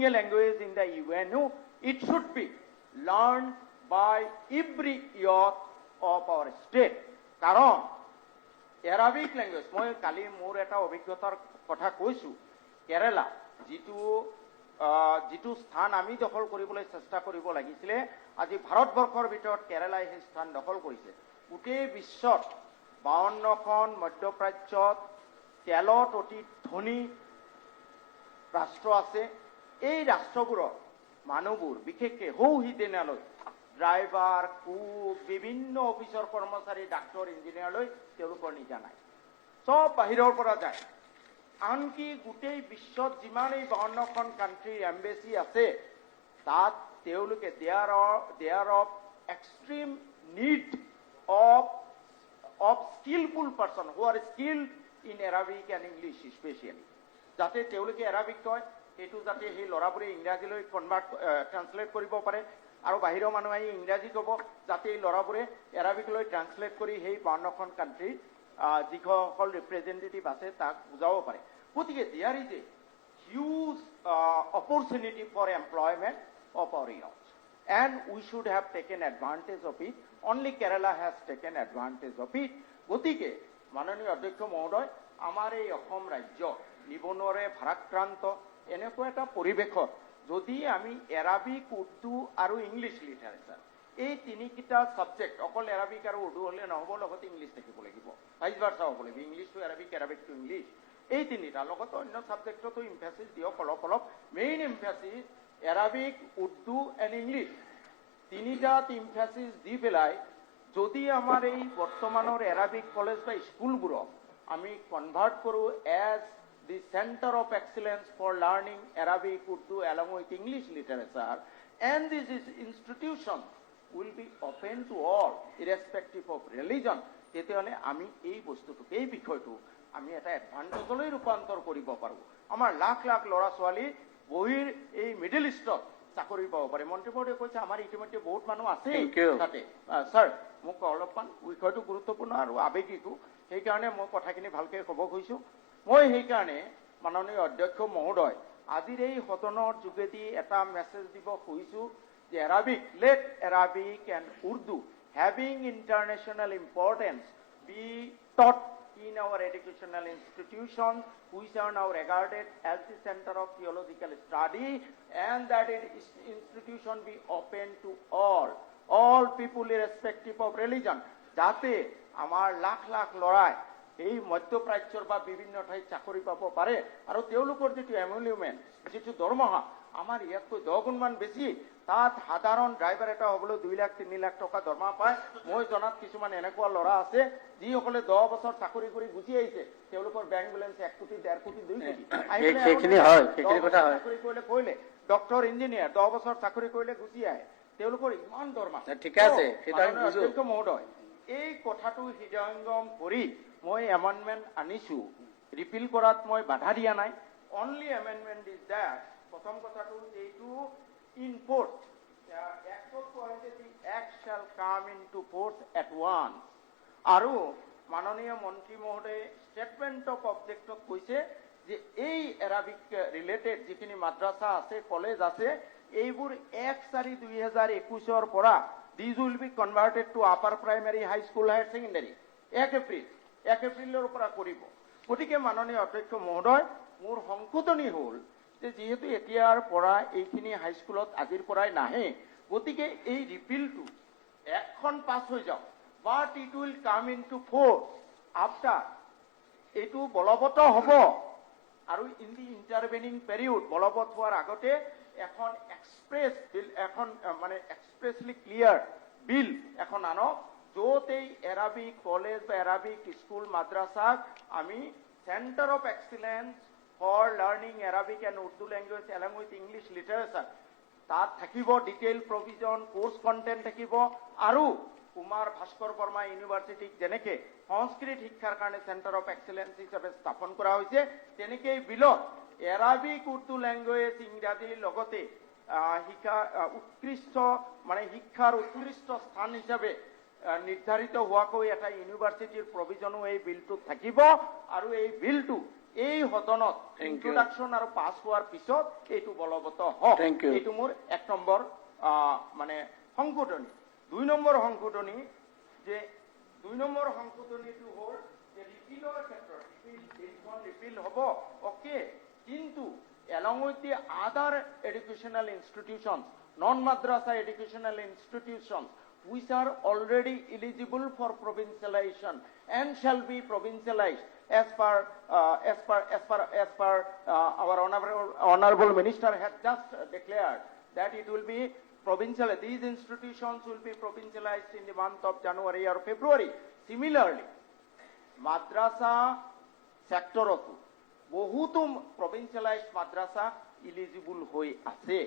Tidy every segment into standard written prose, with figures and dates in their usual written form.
being a language in the UNO, it should be learned by every youth of our state. Karon Arabic language, moi kali mur eta obhigyotar kotha koisu, Kerala jitu স্থান আমি দখল কৰিবলৈ চেষ্টা কৰিব লাগিছিলে, আজি ভাৰতবৰ্ষৰ ভিতৰত কেৰালাই সেই স্থান দখল কৰিছে। গোটেই বিশ্বত 52খন মধ্যপ্ৰাচ্যত তেলত অতি ধনী ৰাষ্ট্ৰ আছে। এই ৰাষ্ট্ৰবোৰৰ মানুহবোৰ বিশেষকৈ সৌহিতেনালৈ ড্ৰাইভাৰ, কুক, বিভিন্ন অফিচৰ কৰ্মচাৰী, ডাক্তৰ, ইঞ্জিনিয়াৰলৈ তেওঁলোকৰ নিজা নাই, চব বাহিৰৰ পৰা যায়। আনকি গোটেই বিশ্বত যিমান এই 52খন কাণ্ট্ৰিৰ এম্বেচি আছে তাত তেওঁলোকে there of extreme need of skillful person who are skilled in Arabic and English especially, যাতে তেওঁলোকে এৰাবিক কয় সেইটো যাতে সেই ল'ৰাবোৰে ইংৰাজীলৈ ট্ৰান্সলেট কৰিব পাৰে, আৰু বাহিৰৰ মানুহে ইংৰাজী ক'ব যাতে এই ল'ৰাবোৰে এৰাবিকলৈ ট্ৰান্সলেট কৰি সেই 52খন কাণ্ট্ৰিৰ যিসকল ৰিপ্ৰেজেণ্টেটিভ আছে তাক বুজাব পাৰে। গতিকে there is a huge opportunity for employment of our youth, and we should have taken advantage of it. Only Kerala has taken advantage of it. গতিকে মাননীয় অধ্যক্ষ মহোদয়, আমাৰ এই অসম ৰাজ্য নিবনুৱাৰে ভাৰাক্ৰান্ত এনেকুৱা এটা পৰিৱেশত যদি আমি এৰাবিক, উৰ্দু আৰু ইংলিছ লিটাৰেচাৰ এই তিনিটা ছাবজেক্ট, অকল এৰাবিক আৰু উৰ্দু হ'লে নহ'ব, লগতে ইংলিছ থাকিব লাগিব, ভাইচ ভাৰ্চা হ'ব লাগিব, English to Arabic, Arabic to English, এই তিনিটা লগতে অন্য ছাবজেক্টতো এমফেচিছ দিয়ক অলপ অলপ। Main emphasis Arabic, Urdu and English, তিনিটাত এমফেচিছ দি পেলাই যদি আমাৰ এই বৰ্তমানৰ এৰাবিক কলেজ বা স্কুলবোৰক আমি কনভাৰ্ট কৰোঁ as the centre of excellence for learning Arabic, Urdu along with English literature, and this institution will be open to all irrespective of religion, তেতিয়াহ'লে আমি এই বস্তুটোক, এই বিষয়টো আমি এটা এডভান্টেজলৈ ৰূপান্তৰ কৰিব পাৰোঁ। আমাৰ লাখ লাখ ল'ৰা ছোৱালী বহিৰ এই মিডল ইষ্টত চাকৰি পাব পাৰে। মন্ত্ৰী মহোদয়ে কৈছে আমাৰ ইতিমধ্যে বহুত মানুহ আছে তাতে। ছাৰ, মোক অলপমান বিষয়টো গুৰুত্বপূৰ্ণ আৰু আৱেগিকো, সেইকাৰণে মই কথাখিনি ভালকৈ ক'ব খুজিছোঁ। মই সেইকাৰণে মাননীয় অধ্যক্ষ মহোদয় আজিৰ এই সদনৰ যোগেদি এটা মেছেজ দিব খুজিছোঁ যে Arabic, let Arabic and Urdu having international importance be taught in our educational institutions, which are now regarded as the center of theological study, and that institution be open to all people irrespective of religion, যাতে আমাৰ লাখ লাখ ল'ৰাই এই মধ্যপ্ৰাচ্যৰ বা বিভিন্ন ঠাইত চাকৰি পাব পাৰে, আৰু তেওঁলোকৰ যিটো এমুলিউমেণ্ট, যিটো দৰমহা আমাৰ ইয়াতকৈ 10 গুণমান বেছি। তাত সাধাৰণ ড্ৰাইভাৰ এটা হ'বলৈ 2 লাখ 3 লাখ টকা দৰমহা পায়। মই জনাত কিছুমান এনেকুৱা ল'ৰা আছে যিসকলে 10 বছৰ চাকৰি কৰি গুচি আহিছে, তেওঁলোকৰ বেংক বেলেঞ্চ 1 কোটি 1.5 কোটি 2 কোটি চাকৰি কৰিলে ডক্টৰ, ইঞ্জিনিয়াৰ 10 বছৰ চাকৰি কৰিলে গুচি আহে, তেওঁলোকৰ ইমান দৰমহা। ঠিক আছে অধ্যক্ষ মহোদয়, এই কথাটো হৃদয়ংগম কৰি মই এমেণ্ডমেণ্ট আনিছোঁ। ৰিপিল কৰাত মই বাধা দিয়া নাই। অনলি এমেণ্ডমেণ্ট ইজ দ্যাট, প্ৰথম কথাটো যিটো in force, the act shall come into force at once. আৰু মাননীয় মন্ত্ৰী মহোদয়ে ষ্টেটমেণ্ট অফ অবজেক্টত কৈছে যে এই এৰাবিক ৰিলেটেড যিখিনি মাদ্ৰাছা আছে, কলেজ আছে, এইবোৰ 1/4/2021 পৰা these will be converted to upper primary, high school, higher secondary 1 এপ্ৰিলৰ পৰা কৰিব। গতিকে মাননীয় অধ্যক্ষ মহোদয়, মোৰ সংশোধনী হ'ল যে যিহেতু এতিয়াৰ পৰা এইখিনি হাইস্কুলত আজিৰ পৰাই নাহে, গতিকে এই ৰিপিলটো এখন পাছ হৈ যাওক, but it will come into force after, এইটো বলবৎ হ'ব। আৰু ইন দি ইণ্টাৰভেনিং পেৰিয়ড, বলবৎ হোৱাৰ আগতে এখন এক্সপ্ৰেছ বিল, এখন মানে এক্সপ্ৰেছলি ক্লিয়াৰ বিল এখন আনক, য'ত এই এৰাবিক কলেজ বা এৰাবিক স্কুল মাদ্ৰাছাক আমি centre of excellence for learning Arabic and Urdu language along with English literature, তাত থাকিব ডিটেইল প্ৰভিজন, কোৰ্চ কণ্টেণ্ট থাকিব, আৰু কুমাৰ ভাস্কৰ বৰ্মা ইউনিভাৰ্চিটিক যেনেকৈ সংস্কৃত শিক্ষাৰ কাৰণে চেণ্টাৰ অফ এক্সেলেঞ্চ হিচাপে স্থাপন কৰা হৈছে, তেনেকৈ বিলত এৰাবিক, উৰ্দু লেংগুৱেজ, ইংৰাজীৰ লগতে উৎকৃষ্ট মানে শিক্ষাৰ উৎকৃষ্ট স্থান হিচাপে নিৰ্ধাৰিত হোৱাকৈ এটা ইউনিভাৰ্চিটিৰ প্ৰভিজনো এই বিলটোত থাকিব। আৰু এই বিলটো এই সদনত ইন্ট্ৰোডাকশ্যন আৰু পাছ হোৱাৰ পিছত এইটো বলবৎ হওক, এইটো মোৰ 1 নম্বৰ মানে সংশোধনী। 2 নম্বৰ সংশোধনী যে 2 নম্বৰ সংশোধনীটো হ'ল যে ৰিপিলৰ ক্ষেত্ৰত বিলখন ৰিপিল হ'ব, অ'কে, কিন্তু along with the other educational institutions, non-madrasa educational institutions, which are already eligible for provincialization and shall be provincialized as per our honorable minister has just declared that it will be provincial. These institutions will be provincialized in the month of January or February. Similarly, madrasa sector বহুতো provincialized madrasa eligible হৈ আছে।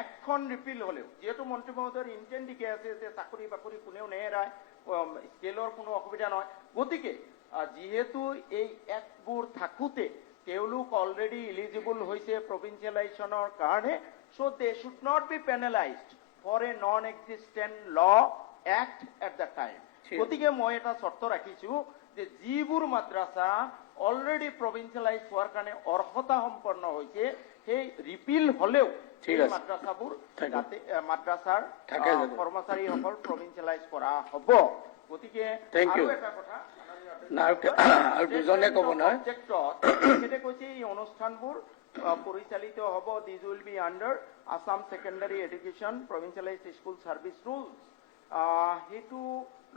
এখন repeal হলেও যেহেতু মন্ত্ৰী মহোদয়ৰ intent দিকে আছে যে চাকৰি বাকৰি কোনেও নেহেৰায়, স্কেলৰ কোনো অসুবিধা নহয়, গতিকে যেহেতু এই একবোৰ থাকোঁতে তেওঁলোক অলৰেডি ইলিজিবল হৈছে প্ৰভিঞ্চিয়েলাইজেশ্যনৰ কাৰণে, so they should not be penalized for a non-existent law act at that time. গতিকে মই এটা চৰ্ত ৰাখিছো যে যিবোৰ মাদ্ৰাছা অলৰেডি প্ৰভিঞ্চিয়েলাইজ হোৱাৰ কাৰণে অৰ্হতা সম্পন্ন হৈছে, সেই ৰিপিল হলেও মাদ্ৰাছাবোৰ মাদ্ৰাছাৰ কৰ্মচাৰীসকল প্ৰভিঞ্চিয়েলাইজ কৰা হ'ব। গতিকে আৰু এটা কথা তেখেতে কৈছে এই অনুষ্ঠানবোৰ পৰিচালিত হ'ব, these will be under Assam secondary education provincialise school service rules. সেইটো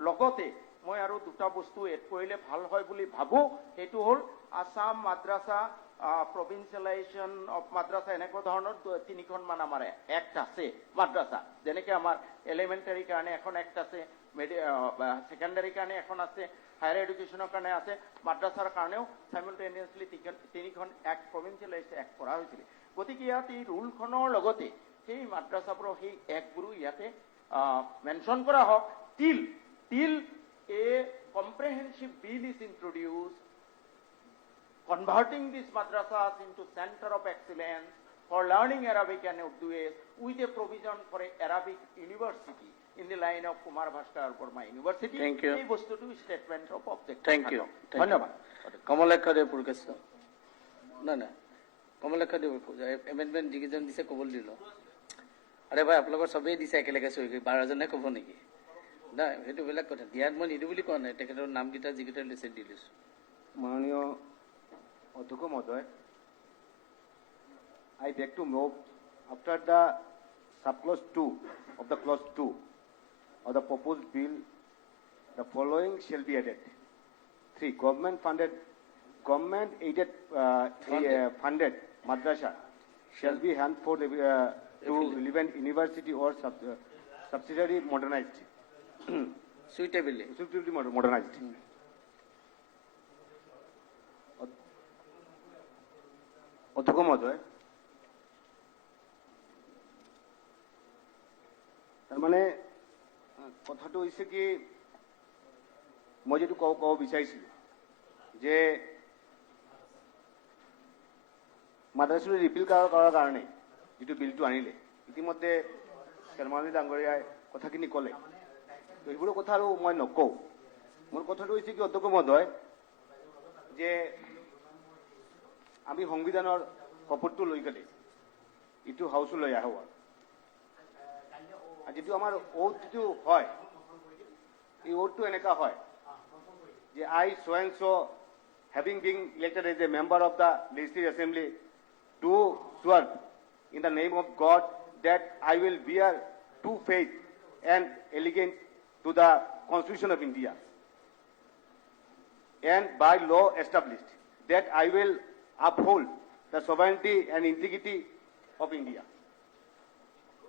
লগতে মই আৰু দুটা বস্তু এড কৰিলে ভাল হয় বুলি ভাবো, সেইটো হ'ল আছাম মাদ্ৰাছা প্ৰভিঞ্চিয়েলাইজেশ্যন অফ মাদ্ৰাছা, এনেকুৱা ধৰণৰ 3খনমান আমাৰ এক্ট আছে মাদ্ৰাছা, যেনেকৈ আমাৰ এলিমেণ্টাৰীৰ কাৰণে এখন এক্ট আছে, ছেকেণ্ডাৰীৰ কাৰণে এখন আছে, হায়াৰ এডুকেশ্যনৰ কাৰণে আছে, মাদ্ৰাছাৰ কাৰণেও চাইমultaneously 3খন এক্ট প্ৰভিঞ্চিয়েলাইজ এক্ট কৰা হৈছিলে। গতিকে ইয়াত এই ৰুলখনৰ লগতে সেই মাদ্ৰাছাবোৰৰ সেই এক্টবোৰো ইয়াতে মেনশ্যন কৰা হওক। till a comprehensive bill is introduced converting these madrasas into center of excellence for learning Arabic and Urdu with a provision for a Arabic university in the line of Kumar Bhaskar Burma University. Thank you. এই বস্তুটো statement of object. Thank you. ধন্যবাদ। কমলেখ্যা দেৱ পুৰকাশ্য না কমলেখ্যা দেৱ amendment যিকেইজন দিছে ক'বলৈ দিলোঁ। আৰে ভাই আপোনালোকৰ চবেই দিছে একেলগে চহী কৰি, 12জনে ক'ব নেকি? নাই, সেইটো বেলেগ কথা। দিয়াত মই নিদিওঁ বুলি কোৱা নাই, তেখেতৰ নামকেইটা যিকেইটা লৈছে দি লৈছোঁ। মাননীয় অধ্যক্ষ মহোদয়, I beg to move after the subclause 2 of the clause 2 of the proposed bill, the following shall be added. 3. Government aided funded madrasa shall be henceforth to relevant university or subsidiary modernized. Suitably modernized. অধ্যক্ষ মহোদয়, তাৰমানে কথাটো হৈছে কি, মই যেটো ক'ব বিচাৰিছিলোঁ যে মাদ্ৰাছাটো ৰিপিল কৰাৰ কাৰণে যিটো বিলটো আনিলে, ইতিমধ্যে শৰ্মানী ডাঙৰীয়াই কথাখিনি ক'লে, তো সেইবোৰৰ কথা আৰু মই নকওঁ। মোৰ কথাটো হৈছে কি অধ্যক্ষ মহোদয়, যে আমি সংবিধানৰ শপতটো লৈ গ'লে ইটো হাউচলৈ আহোঁ, আৰু যিটো আমাৰ ওথ যিটো হয়, এই ওথটো এনেকুৱা হয় যে I so and so having been elected as a member of the Legislative Assembly do swear in the name of God that I will bear true faith and allegiance to the Constitution of India and by law established that I will uphold the sovereignty and integrity of India.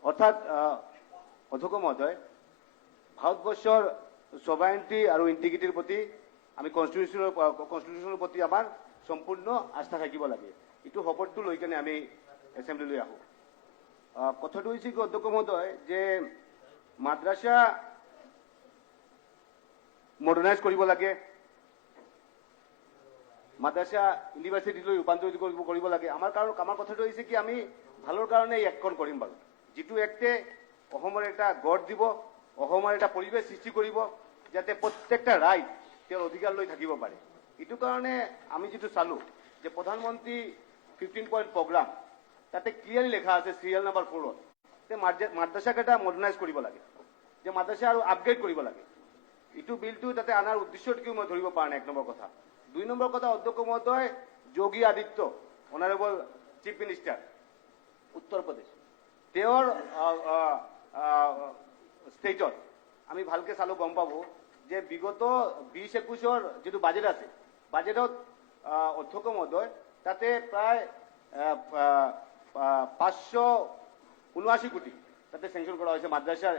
অর্থাৎ অধ্যক্ষ মহোদয়, ভাৰতবৰ্ষৰ sovereignty আৰু ইন্টিগ্ৰিটিৰ প্ৰতি আমি কনষ্টিটিউশ্যনৰ প্ৰতি আমাৰ সম্পূৰ্ণ আস্থা থাকিব লাগে। এইটো শপতটো লৈ কেনে আমি এছেম্বলিলৈ আহোঁ। কথাটো হৈছে কি অধ্যক্ষ মহোদয়, যে মাদ্ৰাছা মডাৰ্ণাইজ কৰিব লাগে, মাদ্ৰাছা ইউনিভাৰ্চিটিলৈ ৰূপান্তৰিত কৰিব লাগে। আমাৰ কথাটো হৈছে কি, আমি ভালৰ কাৰণে এই এক্টখন কৰিম বাৰু, যিটো এক্টে অসমৰ এটা গঢ় দিব, অসমৰ এটা পৰিৱেশ সৃষ্টি কৰিব, যাতে প্ৰত্যেকটা ৰাইজ তেওঁৰ অধিকাৰ লৈ থাকিব পাৰে। এইটো কাৰণে আমি যিটো চালোঁ যে প্ৰধানমন্ত্ৰী 15 পইণ্ট প্ৰগ্ৰাম তাতে ক্লিয়াৰলি লেখা আছে সিৰিয়াল নাম্বাৰ 4 যে মাদ্ৰাছাকেইটা মডাৰ্নাইজ কৰিব লাগে, যে মাদ্ৰাছা আৰু আপগ্ৰেড কৰিব লাগে। ইটো বিলটো তাতে আনাৰ উদ্দেশ্যটো মই ধৰিব পৰা নাই, 1 নম্বৰ কথা। 2 নম্বৰ কথা, অধ্যক্ষ মহোদয় Yogi Aditya, honourable chief minister Uttar Pradesh, তেওঁৰ ষ্টেটত আমি ভালকে চালো গম পাব যে বিগত 20-21ৰ যিটো বাজেট আছে, বাজেটত অধ্যক্ষ মহোদয় তাতে প্ৰায় 579 কোটি তাতে চেংচন কৰা হৈছে মাদ্ৰাছাৰ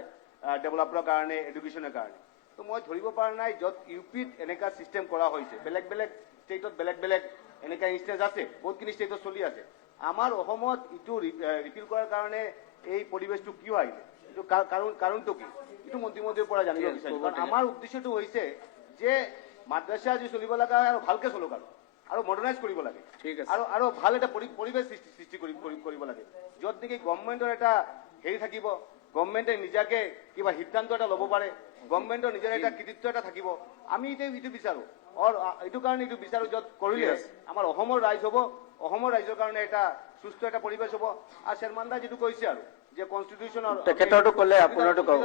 ডেভেলপৰ কাৰণে, এডুকেশ্যনৰ কাৰণে। তো মই ধৰিব পৰা নাই য'ত ইউপিত এনেকা চিষ্টেম কৰা হৈছে, বেলেগ বেলেগ ষ্টেটত বেলেগ বেলেগ এনেকা ইনষ্টেঞ্চ আছে, বহুতখিনি ষ্টেটত চলি আছে। আমাৰ অসমত ইটো ৰিপিল কৰাৰ কাৰণে এই পৰিৱেশটো কিয় আহিলে, এইটো কাৰণটো কি, এইটো মন্ত্ৰীমহোদয়ৰ পৰা জানিব বিচাৰিছোঁ। কাৰণ আমাৰ উদ্দেশ্যটো হৈছে যে মাদ্ৰাছা যি চলিব লগা হয় আৰু ভালকে চলক আৰু মডাৰ্নাইজ কৰিব লাগে, আৰু ভাল এটা পৰিৱেশ সৃষ্টি কৰিব লাগে, য'ত নেকি গভৰ্ণমেণ্টৰ এটা হেৰি থাকিব, গভৰ্ণমেণ্টে নিজাকে কিবা সিদ্ধান্ত এটা ল'ব পাৰে, গভৰ্ণমেণ্টৰ নিজৰ এটা কৃতিত্ব এটা থাকিব। আমি এইটো বিচাৰো, এইটো কাৰণে এইটো বিচাৰো য'ত কৰিলে আমাৰ অসমৰ ৰাইজ হ'ব, অসমৰ ৰাইজৰ কাৰণে এটা সুস্থ এটা পৰিৱেশ হ'ব। আৰু শৰ্মান্দা যিটো কৈছে আৰু যে কনষ্টিটিউশ্যনৰ তেখেতৰটো ক'লে আপোনাৰটো কওক।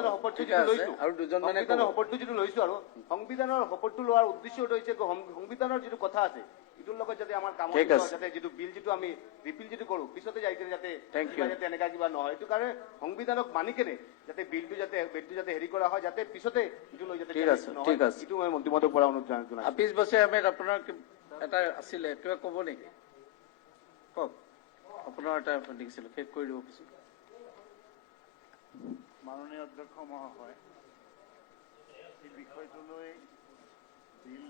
আৰু দুজনমানে শপতটো যিটো লৈছো, আৰু সংবিধানৰ শপতটো লোৱাৰ উদ্দেশ্যটো হৈছে সংবিধানৰ যিটো কথা আছে ইটোৰ লগত যাতে আমাৰ কামত যাতে যিটো বিল যিটো আমি ৰিপিল যিটো কৰো পিছতে যাই কিনে যাতে এনেকা কিবা নহয়, এইটো কাৰণে সংবিধানক মানি কেনে যাতে বিলটো যাতে হেৰি কৰা হয়, যাতে পিছতে ইটো লৈ যাতে ইটো মই মন্ত্ৰীমহোদয়ৰ পৰা অনুৰোধ জনাইছো। আপিছ বছৰ আহমেদ, আপোনাৰ এটা আছিলে, কিবা ক'ব নেকি? কওক, আপোনাৰ এটা দেখিছিলো, শেষ কৰি দিব পিছত। মাননীয় অধ্যক্ষ মহোদয়, এই বিষয়টো লৈ বিল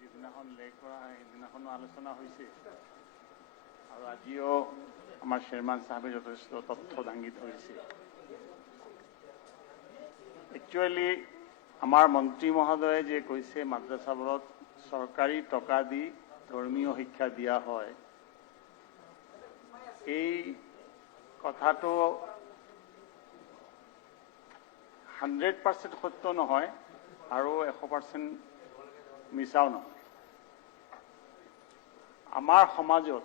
যিদিনাখন লেখ কৰা হয় সেইদিনাখনো আলোচনা হৈছে, আৰু আজিও আমাৰ চেয়াৰমেন সাহেবে যথেষ্ট তথ্য দাঙি ধৰিছে। একচুৱেলি আমাৰ মন্ত্ৰী মহোদয়ে যে কৈছে মাদ্ৰাছাবোৰত চৰকাৰী টকা দি ধৰ্মীয় শিক্ষা দিয়া হয়, এই কথাটো 100% সত্য নহয় আৰু 100% মিছাও নহয়। আমাৰ সমাজত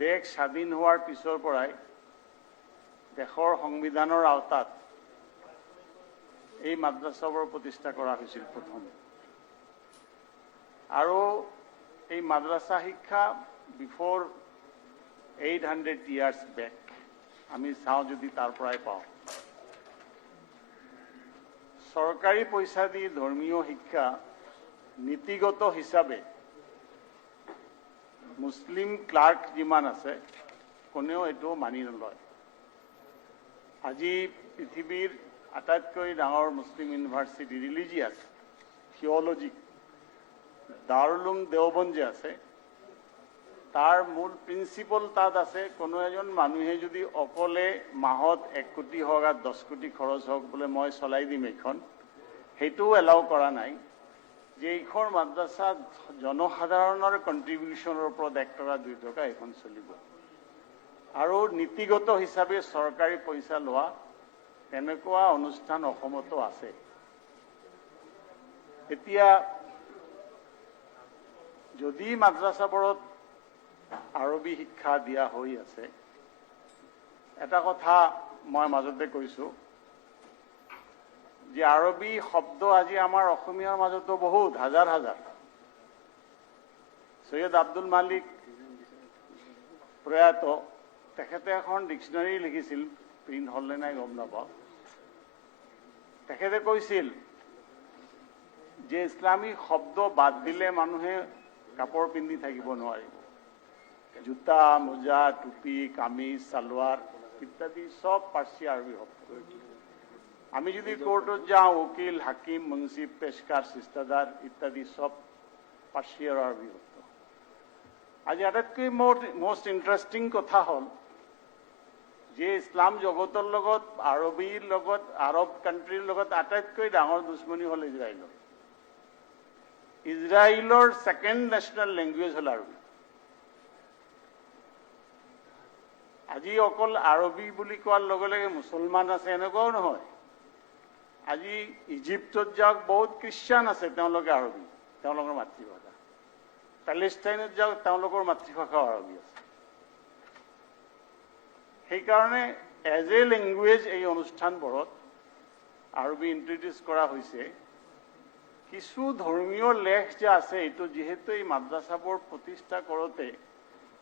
দেশ স্বাধীন হোৱাৰ পিছৰ পৰাই দেশৰ সংবিধানৰ আওতাত এই মাদ্ৰাছাবোৰ প্ৰতিষ্ঠা কৰা হৈছিল প্ৰথম, আৰু এই মাদ্ৰাছা শিক্ষা বিফৰ 800 years বেক আমি চাওঁ যদি তাৰ পৰাই পাওঁ। চৰকাৰী পইচা দি ধৰ্মীয় শিক্ষা নীতিগত হিচাপে মুছলিম ক্লাৰ্ক যিমান আছে কোনেও এইটো মানি নলয়। আজি পৃথিৱীৰ আটাইতকৈ ডাঙৰ মুছলিম ইউনিভাৰ্চিটি ৰিলিজিয়াছ থিঅলজি দাৰুল উলুম দেওবন্দ যে আছে, তাৰ মূল প্ৰিন্সিপল তাত আছে, কোনো এজন মানুহে যদি অকলে মাহত 1 কোটি হওক আৰু 10 কোটি খৰচ হওক বোলে মই চলাই দিম এইখন, সেইটোও এলাউ কৰা নাই। যে এইখন মাদ্ৰাছা জনসাধাৰণৰ কণ্ট্ৰিবিউশ্যনৰ ওপৰত 1 টকা 2 টকা এইখন চলিব, আৰু নীতিগত হিচাপে চৰকাৰী পইচা লোৱা তেনেকুৱা অনুষ্ঠান অসমতো আছে। এতিয়া যদি মাদ্ৰাছাবোৰত আৰবী শিক্ষা দিয়া হৈ আছে, এটা কথা মই মাজতে কৈছোঁ যে আৰবী শব্দ আজি আমাৰ অসমীয়াৰ মাজতো বহুত হাজাৰ হাজাৰ। সৈয়দ আব্দুল মালিক প্ৰয়াত, তেখেতে এখন ডিকশ্যনাৰী লিখিছিল, প্ৰিণ্ট হ'লনে নাই গম নাপাওঁ। তেখেতে কৈছিল যে ইছলামী শব্দ বাদ দিলে মানুহে কাপোৰ পিন্ধি থাকিব নোৱাৰিব। জোতা, মোজা, টুপি, কামিজ, সালোয়ার ইত্যাদি সব পার্সি আরবি শব্দ। আমি যদি কোর্টত যাওঁ, উকিল, হাকিম, মুন্সিফ, পেশকার, সিস্তাদার ইত্যাদি সব পার্সি আর আরবি শব্দ। আজি আটাইতকৈ মোস্ট ইন্টারেস্টিং কথা হল যে ইছলাম জগতৰ লগত আৰবীৰ লগত আৰব কাণ্ট্ৰিৰ লগত আটাইতকৈ ডাঙৰ দুশ্মনী হল ইজৰাইলৰ। ইজৰাইলৰ সেকেন্ড নেশ্যনেল লেংগুৱেজ হল আৰবী। আজি অকল আৰবী বুলি কোৱাৰ লগে লগে মুছলমান আছে এনেকুৱাও নহয়। আজি ইজিপ্তত যাওক বহুত খ্ৰীষ্টান আছে, তেওঁলোকে আৰবী, তেওঁলোকৰ মাতৃভাষা। পেলেষ্টাইনত যাওক তেওঁলোকৰ মাতৃভাষা আৰবী আছে সেইকাৰণে এজ এ লেংগুৱেজ এই অনুষ্ঠানবোৰত আৰবী ইন্ট্ৰডিউচ কৰা হৈছে কিছু ধৰ্মীয় লেখ যে আছে এইটো যিহেতু এই মাদ্ৰাছাবোৰ প্ৰতিষ্ঠা কৰোঁতে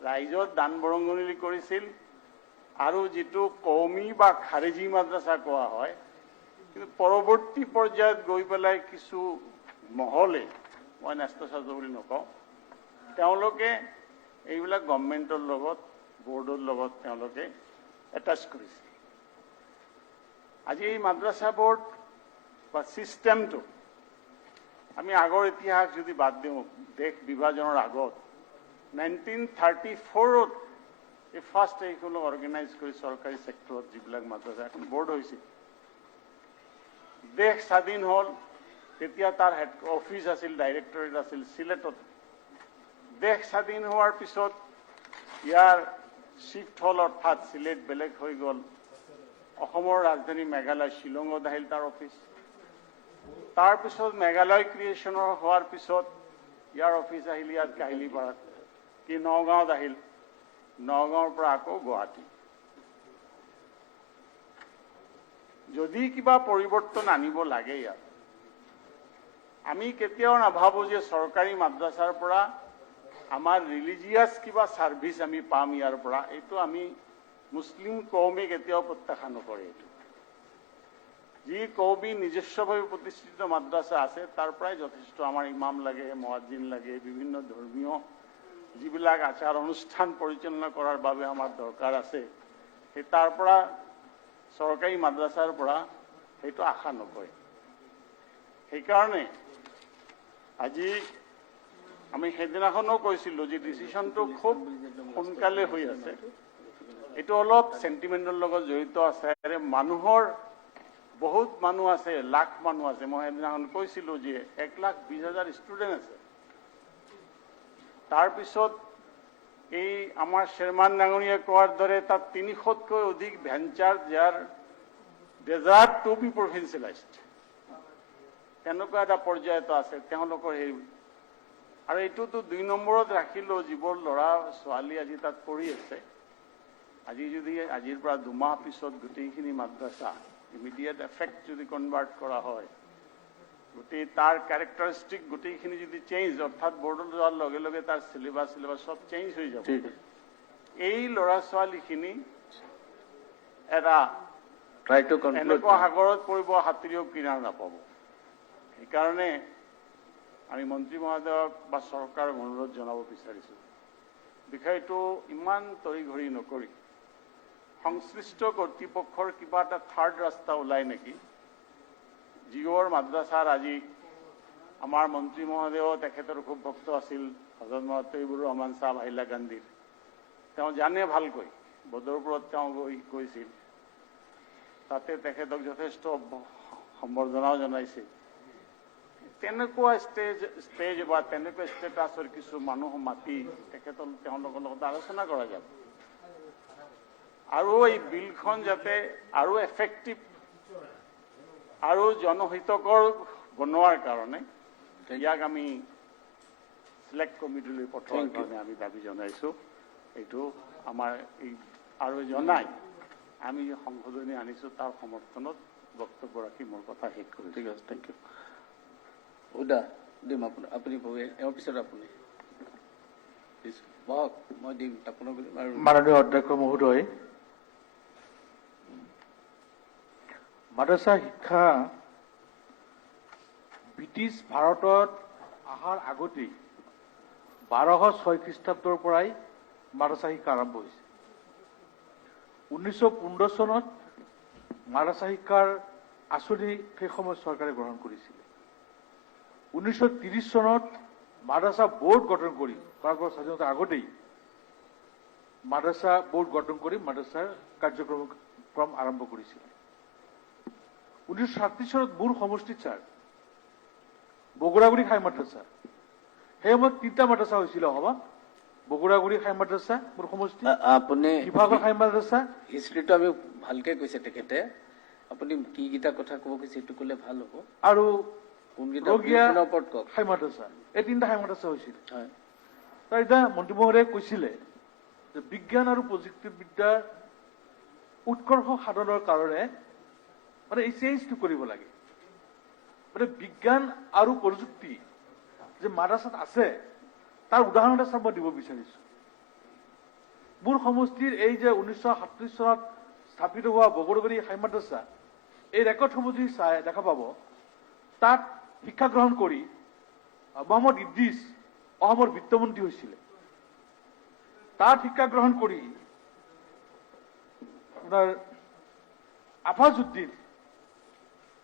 ৰাইজত দান বৰঙণি কৰিছিল আৰু যিটো কৌমী বা খাৰেজী মাদ্ৰাছা কোৱা হয় কিন্তু পৰৱৰ্তী পৰ্যায়ত গৈ পেলাই কিছু মহলে মই ন্যস্ত বুলি নকওঁ তেওঁলোকে এইবিলাক গভৰ্ণমেণ্টৰ লগত বোৰ্ডৰ লগত তেওঁলোকে এটাচ কৰিছে আজি এই মাদ্ৰাছা বোৰ্ড বা ছিষ্টেমটো আমি আগৰ ইতিহাস যদি বাদ দিওঁ দেশ বিভাজনৰ আগত 1934ত এই ফাৰ্ষ্ট এইখনক অৰ্গেনাইজ কৰি চৰকাৰী ছেক্টৰত যিবিলাক মাদ্ৰাছা এখন বোৰ্ড হৈছিল দেশ স্বাধীন হ'ল তেতিয়া তাৰ হেড অফিচ আছিল ডাইৰেক্টৰেট আছিল চিলেটত দেশ স্বাধীন হোৱাৰ পিছত ইয়াৰ শিফ্ট হ'ল অৰ্থাৎ চিলেট বেলেগ হৈ গ'ল অসমৰ ৰাজধানী মেঘালয় শ্বিলঙত আহিল তাৰ অফিচ তাৰপিছত মেঘালয় ক্ৰিয়েশ্যনৰ হোৱাৰ পিছত ইয়াৰ অফিচ আহিল ইয়াত কাহিলীপাৰাত কি নগাঁৱত আহিল নগাঁৱৰ পৰা আকৌ গুৱাহাটী যদি কিবা পৰিৱৰ্তন আনিব লাগে ইয়াত আমি কেতিয়াও নাভাবোঁ যে চৰকাৰী মাদ্ৰাছাৰ পৰা আমাৰ ৰিলিজিয়াছ কিবা ছাৰ্ভিচ আমি পাম ইয়াৰ পৰা এইটো আমি মুছলিম কৌমে কেতিয়াও প্ৰত্যাখ্যান নকৰে এইটো যি কৌমী নিজস্বভাৱে প্ৰতিষ্ঠিত মাদ্ৰাছা আছে তাৰ পৰাই যথেষ্ট আমাৰ ইমাম লাগে মুয়াজ্জিন লাগে বিভিন্ন ধৰ্মীয় যিবিলাক আচাৰ অনুষ্ঠান পৰিচালনা কৰাৰ বাবে আমাৰ দৰকাৰ আছে সেই তাৰ পৰা চৰকাৰী মাদ্ৰাছাৰ পৰা সেইটো আশা নকৰে সেইকাৰণে আজি আমি সেইদিনাখনো কৈছিলোঁ যে ডিচিশ্যনটো খুব সোনকালে হৈ আছে এইটো অলপ চেণ্টিমেণ্টৰ লগত জড়িত আছে মানুহৰ বহুত মানুহ আছে লাখ মানুহ আছে মই সেইদিনাখন কৈছিলোঁ যে 1,20,000 ষ্টুডেণ্ট আছে তাৰপিছত এই আমাৰ শ্বেৰমান ডাঙৰীয়াই কোৱাৰ দৰে তাত 300তকৈ অধিক ভেঞ্চাৰ যাৰ ডেজাৰ্ট টু বি প্ৰভিন্সিয়েলাইজড তেনেকুৱা এটা পৰ্যায়ত আছে তেওঁলোকৰ সেই আৰু এইটোতো 2 নম্বৰত ৰাখিলেও যিবোৰ ল'ৰা ছোৱালী আজি তাত পঢ়ি আছে আজি যদি আজিৰ পৰা 2 মাহ পিছত গোটেইখিনি মাদ্ৰাছা ইমিডিয়েট এফেক্ট যদি কনভাৰ্ট কৰা হয় গোটেই তাৰ কেৰেক্টাৰিষ্টিক গোটেইখিনি যদি চেঞ্জ অৰ্থাৎ বৰ্ডত যোৱাৰ লগে লগে তাৰ চিলেবাছ চব চেঞ্জ হৈ যাব এই ল'ৰা ছোৱালীখিনি এটা এনেকুৱা সাগৰত পৰিব সাঁতুৰিও কিনাৰ নাপাব সেইকাৰণে আমি মন্ত্ৰী মহোদয়ক বা চৰকাৰক অনুৰোধ জনাব বিচাৰিছোঁ বিষয়টো ইমান তড়িঘড়ি নকৰি সংশ্লিষ্ট কৰ্তৃপক্ষৰ কিবা এটা থাৰ্ড ৰাস্তা ওলাই নেকি যিবোৰ মাদ্ৰাছাৰ আজি আমাৰ মন্ত্ৰী মহোদয়ও তেখেতৰ খুব ভক্ত আছিল হজৰত মহম্মদ তৈয়বুৰ ৰহমান চাহাব হাইলা গান্ধীৰ তেওঁ জানে ভালকৈ বদৰপুৰত তেওঁ গৈছিল তাতে তেখেতক যথেষ্ট সম্বৰ্ধনাও জনাইছে তেনেকুৱা ষ্টেজ বা তেনেকুৱা ষ্টেটাছৰ কিছু মানুহ মাতি তেওঁলোকৰ লগত আলোচনা কৰা যাব আৰু এই বিলখন যাতে আৰু এফেক্টিভ আৰু জনহিতকৰ বনোৱাৰ কাৰণে ইয়াক আমি সিলেক্ট কমিটিলৈ পঠোৱাৰ কাৰণে আমি দাবী জনাইছোঁ এইটো আমাৰ এই আৰু জনাই আমি সংশোধনী আনিছোঁ তাৰ সমৰ্থনত বক্তব্য ৰাখি মোৰ কথা শেষ কৰিছোঁ ঠিক আছে থেংক ইউ উদা দিম আপুনি এওঁৰ পিছত আপুনি মই দিম আপোনাক মাননীয় অধ্যক্ষ মহোদয় মাদ্ৰাছা শিক্ষা ব্ৰিটিছ ভাৰতত অহাৰ আগতেই 1206 খ্ৰীষ্টাব্দৰ পৰাই মাদ্ৰাছা শিক্ষা আৰম্ভ হৈছে 1915 চনত মাদ্ৰাছা শিক্ষাৰ আঁচনি সেই সময়ত চৰকাৰে গ্ৰহণ কৰিছিল 1930 চনত মাদ্ৰাছা বোৰ্ড গঠন কৰি ভাৰতবৰ্ষৰ স্বাধীনতাৰ আগতেই মাদ্ৰাছা বোৰ্ড গঠন কৰি মাদ্ৰাছাৰ কাৰ্যক্ৰম আৰম্ভ কৰিছিল 1937 চনত মোৰ সমষ্টিত ছাৰ বগুড়াগুৰি খাই মাদ্ৰাছা সেই সময়ত 3টা মাদ্ৰাছা হৈছিল অসমত বগুড়াগুৰি খাই মাদ্ৰাছা মোৰ সমষ্টি আপুনি শিৱসাগৰ খাই মাদ্ৰাছা হিষ্ট্ৰীটো আমি ভালকে কৈছে তেখেতে আপুনি কি গীতা কথা ক'ব কৈছে এইটো ক'লে ভাল হ'ব আৰু কোনকেইটা ৰগীয়া ওপৰত কওক খাই মাদ্ৰাছা এই 3টা খাই মাদ্ৰাছা হৈছিল তাৰ এতিয়া মন্ত্ৰী মহোদয়ে কৈছিলে যে বিজ্ঞান আৰু প্ৰযুক্তিবিদ্যাৰ উৎকৰ্ষ সাধনৰ কাৰণে মানে এই চেঞ্জটো কৰিব লাগে। মানে বিজ্ঞান আৰু প্ৰযুক্তি যে মাদ্ৰাসাত আছে তাৰ উদাহৰণ এটা চাব দিব বিচাৰিছো। মোৰ সমষ্টিৰ এই যে 1937 চনত স্থাপিত হোৱা বগৰবাৰী হাই মাদ্ৰাসা, এই ৰেকৰ্ডসমূহ যদি চাই দেখা পাব, তাত শিক্ষা গ্ৰহণ কৰি মহম্মদ ইদ্ৰিছ অসমৰ বিত্তমন্ত্ৰী হৈছিলে। তাত শিক্ষা গ্ৰহণ কৰি আপোনাৰ আফাজউদ্দিন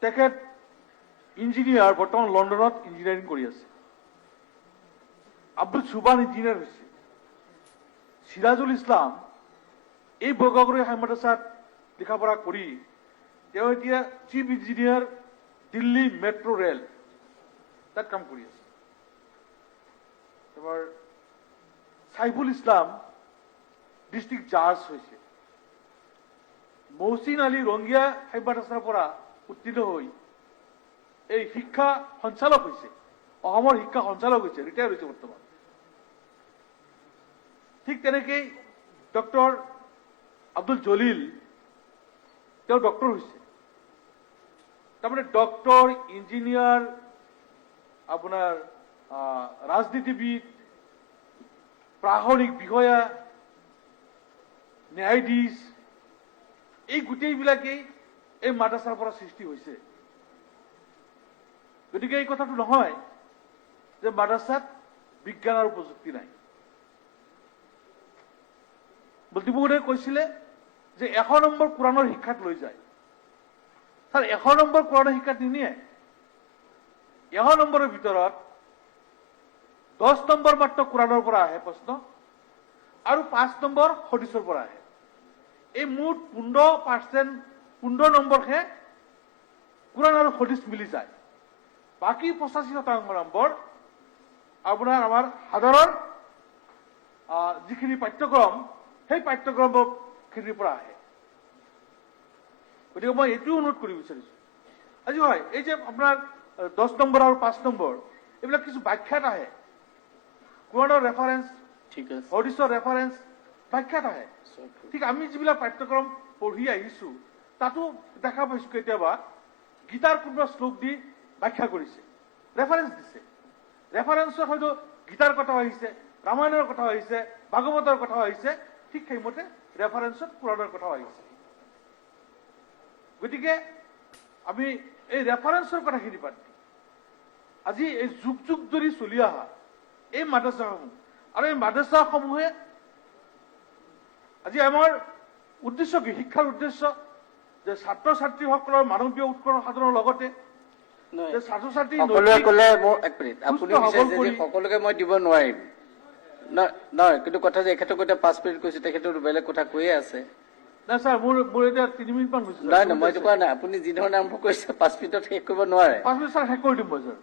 তেখেত ইঞ্জিনিয়াৰ, বৰ্তমান লণ্ডনত ইঞ্জিনিয়াৰিং কৰি আছে। আব্দুল সুবান ইঞ্জিনিয়াৰ হৈছে। সিৰাজুল ইছলাম এই বগৰবাৰী হাই মাদ্ৰাসাত লিখা পঢ়া কৰি তেওঁ এতিয়া chief engineer Delhi metro' rail তাত কাম কৰি আছে। তোমাৰ সাইফুল ইছলাম ডিষ্ট্ৰিক্ট জাজ হৈছে। মহচিন আলী ৰংগিয়া হাই মাদ্ৰাসাৰ পৰা উত্তীৰ্ণ হৈ এই শিক্ষা সঞ্চালক হৈছে, অসমৰ শিক্ষা সঞ্চালক হৈছে, ৰিটায়াৰ হৈছে বৰ্তমান। ঠিক তেনেকেই ডক্টৰ আব্দুল জলিল তেওঁ ডক্টৰ হৈছে। তাৰমানে ডক্টৰ, ইঞ্জিনিয়াৰ, আপোনাৰ ৰাজনীতিবিদ, প্ৰশাসনিক বিষয়া, ন্যায়াধীশ, এই গোটেইবিলাকেই এই মাদ্ৰাসাৰ পৰা সৃষ্টি হৈছে। গতিকে এই কথাটো নহয় যে মাদ্ৰাসাত বিজ্ঞান আৰু প্ৰযুক্তি নাই। মন্ত্ৰীমহোদয়ে কৈছিলে যে 100 নম্বৰ কোৰাণৰ শিক্ষাত লৈ যায়। ছাৰ 100 নম্বৰ কোৰাণৰ শিক্ষাত নিনিয়ে। 100 নম্বৰৰ ভিতৰত 10 নম্বৰ মাত্ৰ কোৰাণৰ পৰা আহে প্ৰশ্ন আৰু 5 নম্বৰ হদিছৰ পৰা আহে। এই মুঠ 15% নম্বৰহে কোৰাণ আৰু হদিছ মিলি যায়। বাকী 85% নম্বৰ আপোনাৰ আমাৰ সাধাৰণ যিখিনি পাঠ্যক্ৰম, সেই পাঠ্যক্ৰমখিনিৰ পৰা আহে। গতিকে মই এইটোও অনুৰোধ কৰিব বিচাৰিছো, আজি হয় এই যে আপোনাৰ 10 নম্বৰ আৰু 5 নম্বৰ এইবিলাক কিছু ব্যাখ্যাত আহে। কোৰাণৰ ৰেফাৰেন্স, হদিছৰ ৰেফাৰেন্স ব্যাখ্যাত আহে। ঠিক আমি যিবিলাক পাঠ্যক্ৰম পঢ়ি আহিছো তাতো দেখা পাইছো কেতিয়াবা গীতাৰ কোনোবা শ্লোক দি ব্যাখ্যা কৰিছে, ৰেফাৰেন্স দিছে। ৰেফাৰেন্সত হয়তো গীতাৰ কথা আহিছে, ৰামায়ণৰ কথা আহিছে, ভাগৱতৰ কথা আহিছে, ঠিক সেইমতে ৰেফাৰেন্সত কোৰাণৰ কথা আহিছে। গতিকে আমি এই ৰেফাৰেন্সৰ কথাখিনি বাদ দিম। আজি এই যুগ যুগ ধৰি চলি অহা এই মাদ্ৰাসাসমূহ আৰু এই মাদ্ৰাসাসমূহে আজি আমাৰ উদ্দেশ্য কি? শিক্ষাৰ উদ্দেশ্য যে ছাত্ৰ ছাত্ৰীসকলৰ মানৱীয় উৎকৰ্ষ সাধনৰ লগতে যে ছাত্ৰ ছাত্ৰী সকলোকে মই দিব নোৱাৰিম। নহয়, কিন্তু কথা যে এখেতক এতিয়া 5 মিনিট কৈছে, তেখেতৰ বেলেগ কথা কৈয়ে আছে। নাই ছাৰ, মোৰ এতিয়া 3 মিনিটমান হৈছে। নাই মই এইটো কোৱা নাই, আপুনি যি ধৰণে আৰম্ভ কৰিছে 5 মিনিটত শেষ কৰিব নোৱাৰে। 5 মিনিট ছাৰ শেষ কৰি দিম মই ছাৰ।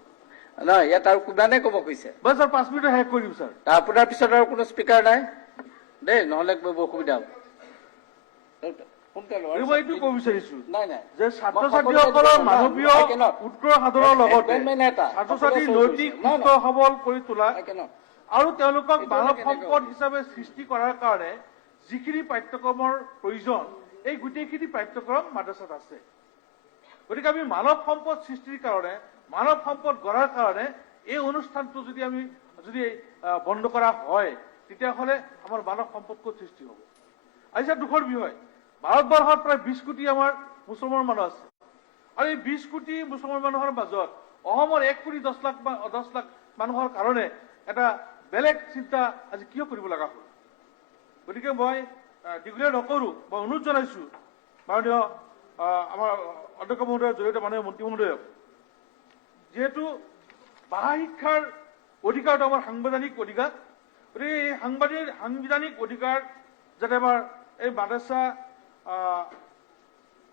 নহয়, ইয়াত আৰু কিমানে ক'ব কৈছে? মই ছাৰ 5 মিনিটত শেষ কৰি দিম ছাৰ। আপোনাৰ পিছত আৰু কোনো স্পীকাৰ নাই দেই, নহ'লে অসুবিধা হ'ব। মই এইটো ক'ব বিচাৰিছো নাই যে ছাত্ৰ ছাত্ৰীসকলৰ মানৱীয় উৎকৰ্ষ সাধনৰ লগতে ছাত্ৰ ছাত্ৰীৰ নৈতিক সুস্থ সবল কৰি তোলা আৰু তেওঁলোকক মানৱ সম্পদ হিচাপে সৃষ্টি কৰাৰ কাৰণে যিখিনি পাঠ্যক্ৰমৰ প্ৰয়োজন, এই গোটেইখিনি পাঠ্যক্ৰম মাদ্ৰাসাত আছে। গতিকে আমি মানৱ সম্পদ সৃষ্টিৰ কাৰণে, মানৱ সম্পদ গঢ়াৰ কাৰণে এই অনুষ্ঠানটো যদি বন্ধ কৰা হয়, তেতিয়াহ'লে আমাৰ মানৱ সম্পদ ক'ত সৃষ্টি হ'ব? আজি দুখৰ বিষয়, ভাৰতবৰ্ষত প্ৰায় 20 কোটি আমাৰ মুছলমান মানুহ আছে আৰু এই 20 কোটি মুছলমান মানুহৰ মাজত অসমৰ 1 কোটি 10 লাখ মানুহৰ কাৰণে এটা বেলেগ চিন্তা আজি কিয় কৰিব লগা হ'ল? গতিকে মই দীঘলীয়া নকৰো, মই অনুৰোধ জনাইছো মাননীয় আমাৰ অধ্যক্ষ মহোদয়ৰ জৰিয়তে মাননীয় মন্ত্ৰী মহোদয়ক, যিহেতু ভাষা শিক্ষাৰ অধিকাৰটো আমাৰ সাংবিধানিক অধিকাৰ, গতিকে এই সাংবিধানিক অধিকাৰ যাতে আমাৰ এই মাদ্ৰাসা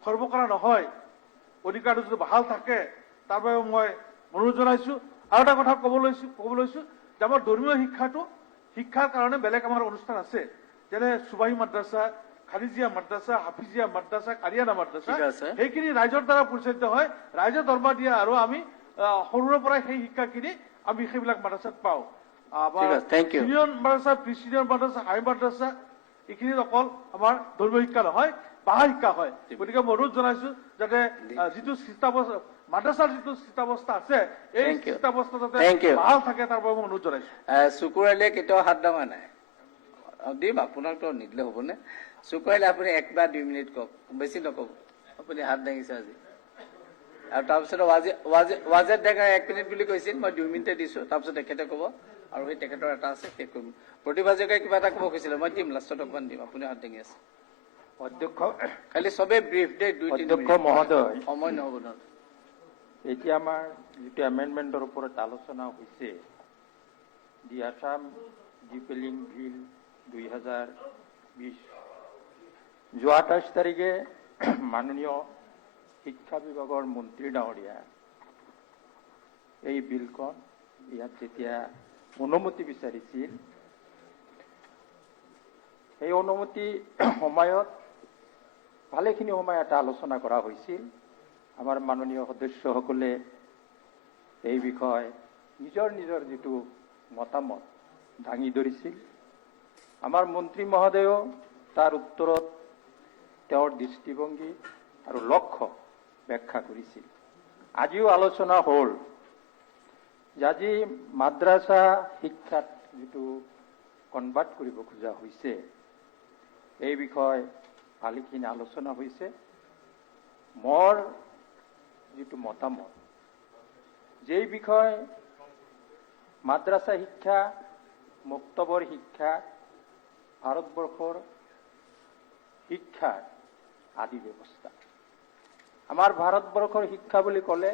খৰ্ব কৰা নহয়, অধিকাৰটো যদি বাহাল থাকে, তাৰ বাবে মই অনুৰোধ জনাইছো। আৰু এটা কথা ক'ব লৈছো যে আমাৰ ধৰ্মীয় শিক্ষাৰ কাৰণে বেলেগ আমাৰ অনুষ্ঠান আছে, যেনে সুবাহী মাদ্ৰাসা, খালিজিয়া মাদ্ৰাসা, হাফিজিয়া মাদ্ৰাসা, কাৰিয়ানা মাদ্ৰাসা, সেইখিনি ৰাইজৰ দ্বাৰা পৰিচালিত হয়, ৰাইজে দৰমহা দিয়ে আৰু আমি সৰুৰে পৰাই সেই শিক্ষাখিনি আমি সেইবিলাক মাদ্ৰাসাত পাওঁ। ঠিক আছে, thank you. Senior madrasa, pre senior madrasa, high madrasa এইখিনিত অকল আমাৰ ধৰ্মীয় শিক্ষা নহয়, ভাষা শিক্ষা হয়। গতিকে মই অনুৰোধ জনাইছো যাতে যিটো স্থিতাৱস্থা মাদ্ৰাছাৰ যিটো স্থিতাৱস্থা আছে এই Thank you. স্থিতাৱস্থা যাতে Thank you. ভাল থাকে তাৰ বাবে মই অনুৰোধ জনাইছো। চুকুৰ আলীয়ে কেতিয়াও হাত দাঙা নাই। দিম আপোনাকতো নিদিলে হ'বনে? চুকুৰ আলী আপুনি 1 বা 2 মিনিট কওক, বেছি নকওক। আপুনি হাত দাঙিছে আজি। আৰু তাৰপিছত ৱাজেদ ডেকাই 1 মিনিট বুলি কৈছিল, মই 2 মিনিটে দিছো। তাৰপিছত তেখেতে ক'ব আৰু সেই তেখেতৰ এটা আছে শেষ কৰিম। প্ৰতিভা হাজৰিকাই কিবা এটা ক'ব কৈছিলে, মই দিম, লাষ্টত অকমান দিম। আপুনি হাত দাঙি আছে। অধ্যক্ষ খালি চবে ব্ৰিফ দে 2-3 অধ্যক্ষ মিনিট। মহোদয়, সময় নহ'ব নহয়। এতিয়া আমাৰ যিটো এমেণ্ডমেণ্টৰ ওপৰত আলোচনা হৈছে, দি আছাম ডিপেলিং বিল 2020, যোৱা 28 তাৰিখে মাননীয় শিক্ষা বিভাগৰ মন্ত্ৰী ডাঙৰীয়া এই বিলখন ইয়াত যেতিয়া অনুমতি বিচাৰিছিল, সেই অনুমতি সময়ত ভালেখিনি সময় এটা আলোচনা কৰা হৈছিল। আমাৰ মাননীয় সদস্যসকলে এই বিষয়ে নিজৰ নিজৰ যিটো মতামত দাঙি ধৰিছিল। আমাৰ মন্ত্ৰী মহোদয়েও তাৰ উত্তৰত তেওঁৰ দৃষ্টিভংগী আৰু লক্ষ্য ব্যাখ্যা কৰিছিল। আজিও আলোচনা হ'ল যে আজি মাদ্ৰাছা শিক্ষাত যিটো কনভাৰ্ট কৰিব খোজা হৈছে, এই বিষয়ে ভালেখিনি আলোচনা হৈছে। মোৰ যিটো মতামত, যেই বিষয় মাদ্ৰাছা শিক্ষা, মুক্তবৰ শিক্ষা ভাৰতবৰ্ষৰ শিক্ষাৰ আদি ব্যৱস্থা। আমাৰ ভাৰতবৰ্ষৰ শিক্ষা বুলি ক'লে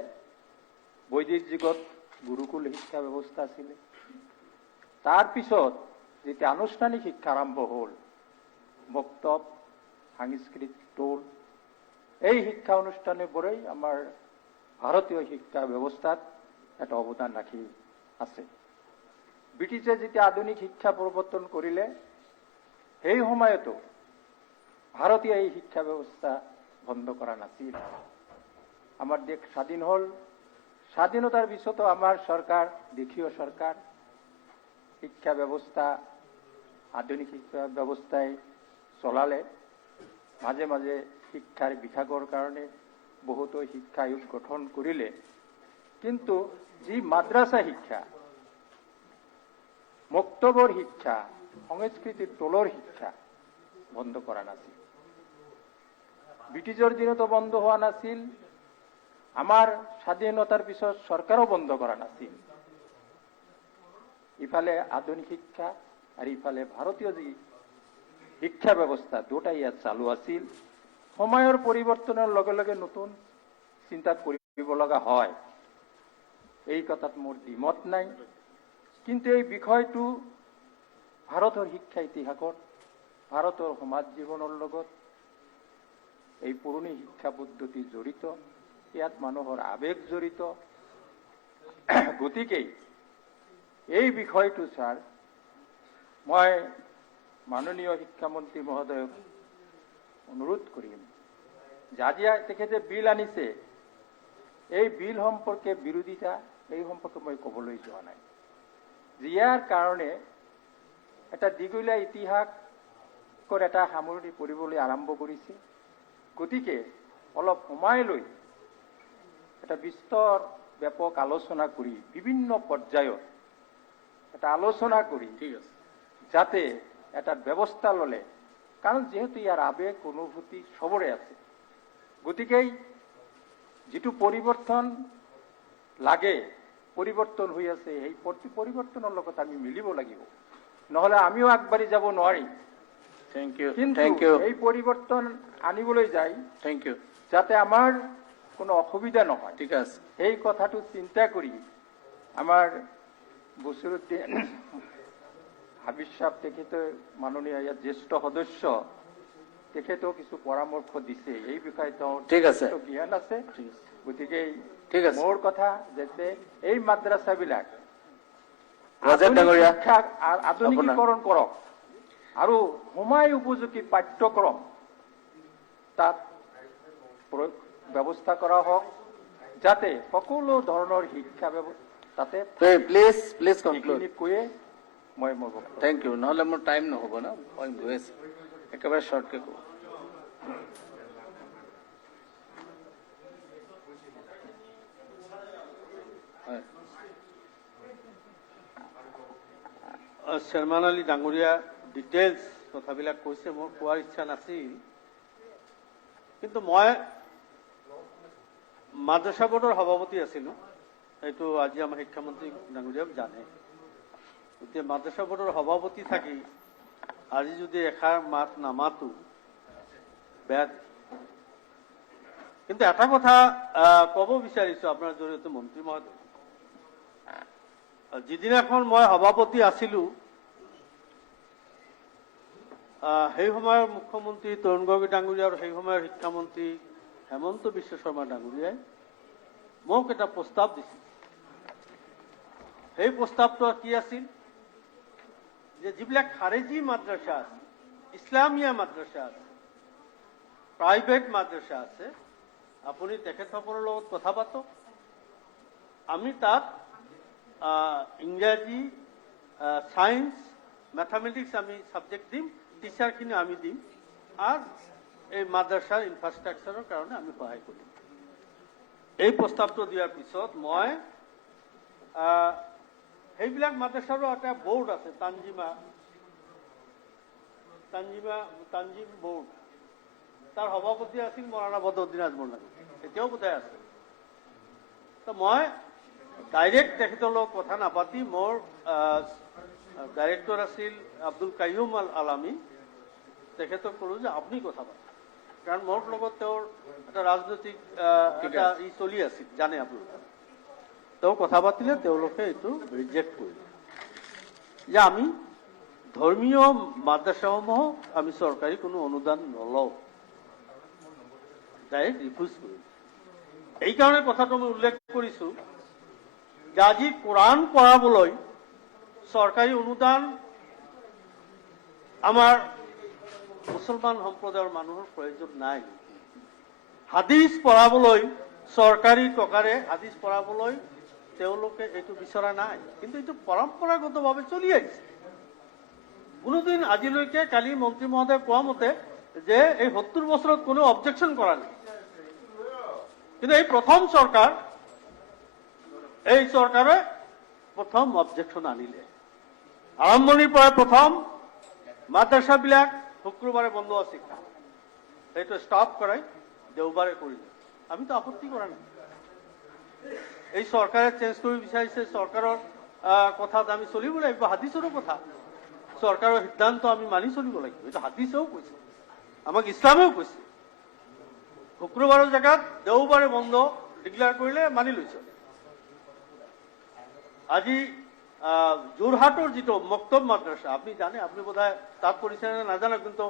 বৈদিক যুগত গুৰুকুল শিক্ষা ব্যৱস্থা আছিলে। তাৰ পিছত যেতিয়া আনুষ্ঠানিক শিক্ষা আৰম্ভ হ'ল, মক্তব, সাংস্কৃতিক টোল, এই শিক্ষা অনুষ্ঠানবোৰেই আমাৰ ভাৰতীয় শিক্ষা ব্যৱস্থাত এটা অৱদান ৰাখি আছে। ব্ৰিটিছে যেতিয়া আধুনিক শিক্ষা প্ৰৱৰ্তন কৰিলে, সেই সময়তো ভাৰতীয় এই শিক্ষা ব্যৱস্থা বন্ধ কৰা নাছিল। আমাৰ দেশ স্বাধীন হ'ল, স্বাধীনতাৰ পিছতো আমাৰ চৰকাৰ, দেশীয় চৰকাৰ, শিক্ষা ব্যৱস্থা, আধুনিক শিক্ষা ব্যৱস্থাই চলালে। মাজে মাজে শিক্ষাৰ বিভাগৰ কাৰণে বহুতো শিক্ষা আয়োগ গঠন কৰিলে, কিন্তু যি মাদ্ৰাছা শিক্ষা, মুক্তবৰ শিক্ষা, সংস্কৃতিৰ টোলৰ শিক্ষা বন্ধ কৰা নাছিল। ব্ৰিটিছৰ দিনতো বন্ধ হোৱা নাছিল, আমাৰ স্বাধীনতাৰ পিছত চৰকাৰো বন্ধ কৰা নাছিল। ইফালে আধুনিক শিক্ষা আৰু ইফালে ভাৰতীয় যি শিক্ষা ব্যৱস্থা, দুটাই ইয়াত চালু আছিল। সময়ৰ পৰিৱৰ্তনৰ লগে লগে নতুন চিন্তা কৰিব লগা হয়, এই কথাত মোৰ দ্বিমত নাই। কিন্তু এই বিষয়টো ভাৰতৰ শিক্ষা ইতিহাসত, ভাৰতৰ সমাজ জীৱনৰ লগত এই পুৰণি শিক্ষা পদ্ধতি জড়িত, ইয়াত মানুহৰ আৱেগ জড়িত। গতিকে এই বিষয়টো ছাৰ, মই মাননীয় শিক্ষামন্ত্ৰী মহোদয়ক অনুৰোধ কৰিম যে আজি তেখেতে বিল আনিছে, এই বিল সম্পৰ্কে বিৰোধিতা, এই সম্পৰ্কে মই ক'বলৈ যোৱা নাই। ইয়াৰ কাৰণে এটা দীঘলীয়া ইতিহাসৰ এটা সামৰণি পৰিবলৈ আৰম্ভ কৰিছে। গতিকে অলপ সময় লৈ এটা বিস্তৰ ব্যাপক আলোচনা কৰি, বিভিন্ন পৰ্যায়ত এটা আলোচনা কৰি, যাতে এটা ব্যৱস্থা ল'লে, কাৰণ যিহেতু ইয়াৰ আৱেগ অনুভূতি চবৰে আছে, গতিকে যিটো পৰিৱৰ্তন লাগে, পৰিৱৰ্তন হৈ আছে, সেই পৰিৱৰ্তনৰ লগত আমি মিলিব লাগিব, নহলে আমিও আগবাঢ়ি যাব নোৱাৰিম। কিন্তু এই পৰিৱৰ্তন আনিবলৈ যায় যাতে আমাৰ কোনো অসুবিধা নহয়, ঠিক আছে, সেই কথাটো চিন্তা কৰি আমাৰ বছিৰুদ্দিন হাবিজ সাহেব, তেখেতে মাননীয় ইয়াত জ্যেষ্ঠ সদস্য, তেখেতেও কিছু পৰামৰ্শ দিছে। এই বিষয়ে তেওঁ জ্ঞান আছে। গতিকে মোৰ কথা যাতে এই মাদ্ৰাছাবিলাক আধুনিকীকৰণ কৰক আৰু সময় উপযোগী পাঠ্যক্ৰম তাত ব্যৱস্থা কৰা হওক, যাতে সকলো ধৰণৰ শিক্ষা তাতে প্লিজ কনক্লুড। এইখিনি কৈয়ে মই মোৰ বক্তব্য থেংক ইউ, নহ'লে মোৰ টাইম নহ'ব ন, মই গৈ আছোঁ, একেবাৰে শ্বৰ্টকৈ কওঁ। হয়, শ্বেৰমান আলী ডাঙৰীয়া ডিটেইলছ কথাবিলাক কৈছে, মোৰ কোৱাৰ ইচ্ছা নাছিল, কিন্তু মই মাদ্ৰাসা বোৰ্ডৰ সভাপতি আছিলোঁ, এইটো আজি আমাৰ শিক্ষামন্ত্ৰী ডাঙৰীয়াও জানে। গতিকে মাদ্ৰাসা বোৰ্ডৰ সভাপতি থাকি আজি যদি এষাৰ মাত নামাতো বেয়া। কিন্তু এটা কথা ক'ব বিচাৰিছো আপোনাৰ জৰিয়তে মন্ত্ৰী মহোদয়, যিদিনাখন মই সভাপতি আছিলোঁ সেই সময়ৰ মুখ্যমন্ত্ৰী তৰুণ গগৈ ডাঙৰীয়া আৰু সেই সময়ৰ শিক্ষামন্ত্ৰী হেমন্ত বিশ্ব শৰ্মা ডাঙৰীয়াই মোক এটা প্ৰস্তাৱ দিছিল। সেই প্ৰস্তাৱটো কি আছিল যে যিবিলাক খাৰেজী মাদ্ৰাসা আছে, ইছলামীয়া মাদ্ৰাসা আছে, প্ৰাইভেট মাদ্ৰাসা আছে, আপুনি তেখেতসকলৰ লগত কথা পাতক, আমি তাত ইংৰাজী, ছায়েন্স, মেথামেটিক্স আমি ছাবজেক্ট দিম, টিচাৰখিনি আমি দিম, আৰু এই মাদ্ৰাসাৰ ইনফ্ৰাষ্ট্ৰাকচাৰৰ কাৰণে আমি সহায় কৰিম। এই প্ৰস্তাৱটো দিয়াৰ পিছত মই সেইবিলাক মাদ্ৰাসাৰো এটা বোৰ্ড আছে, তানজিম বোৰ্ড, তাৰ সভাপতি আছিল মৌলানা বদৰুদ্দিন আজমল নাগৰ, এতিয়াও বোধহয় আছে। তো মই ডাইৰেক্ট তেখেতৰ লগত কথা নাপাতি মোৰ ডাইৰেক্টৰ আছিল আব্দুল কাইয়ুম আল আলামী, তেখেতক ক'লো যে আপুনি কথা পাতক, কাৰণ মোৰ লগত তেওঁৰ এটা ৰাজনৈতিক এটা চলি আছিল, জানে আপোনালোকে। তেওঁ কথা পাতিলে, তেওঁলোকে এইটো ৰিজেক্ট কৰিলে যে আমি ধৰ্মীয় মাদ্ৰাসাসমূহক আমি চৰকাৰী কোনো অনুদান নলওঁ, ডাইৰেক্ট ৰিফিউজ কৰিলে। এইকাৰণে কথাটো মই উল্লেখ কৰিছো যে আজি কোৰাণ পঢ়াবলৈ চৰকাৰী অনুদান আমাৰ মুছলমান সম্প্ৰদায়ৰ মানুহৰ প্ৰয়োজন নাই। হাদিছ পঢ়াবলৈ চৰকাৰী টকাৰে হাদিছ পঢ়াবলৈ তেওঁলোকে এইটো বিচৰা নাই, কিন্তু এইটো পৰম্পৰাগতভাৱে চলি আহিছে। কোনোদিন আজিলৈকে কালি মন্ত্ৰী মহোদয়ে কোৱা মতে যে এই 70 বছৰত কোনো অবজেকশ্যন কৰা নাই, কিন্তু এই প্ৰথম চৰকাৰ, এই চৰকাৰে প্ৰথম অবজেকশ্যন আনিলে। আৰম্ভণিৰ পৰা প্ৰথম মাদ্ৰাসাবিলাক শুক্ৰবাৰে বন্ধ আছিল, সেইটো ষ্টপ কৰাই দেওবাৰে কৰিলে। আমিতো আপত্তি কৰা নাই। এই চৰকাৰে চেঞ্জ কৰিব বিচাৰিছে, চৰকাৰৰ কথাত আমি চলিব লাগিব, হাদিছৰো কথা, চৰকাৰৰ সিদ্ধান্ত আমি মানি চলিব লাগিব, এইটো হাদিছেও কৈছে, আমাক ইছলামেও কৈছে। শুক্ৰবাৰৰ জেগাত দেওবাৰে বন্ধ ডিক্লেয়াৰ কৰিলে, মানি লৈছে। আজি যোৰহাটৰ যিটো মক্তব মাদ্ৰাসা, আপুনি জানে, আপুনি বোধহয় তাত পঢ়িছে নে নাজানে, কিন্তু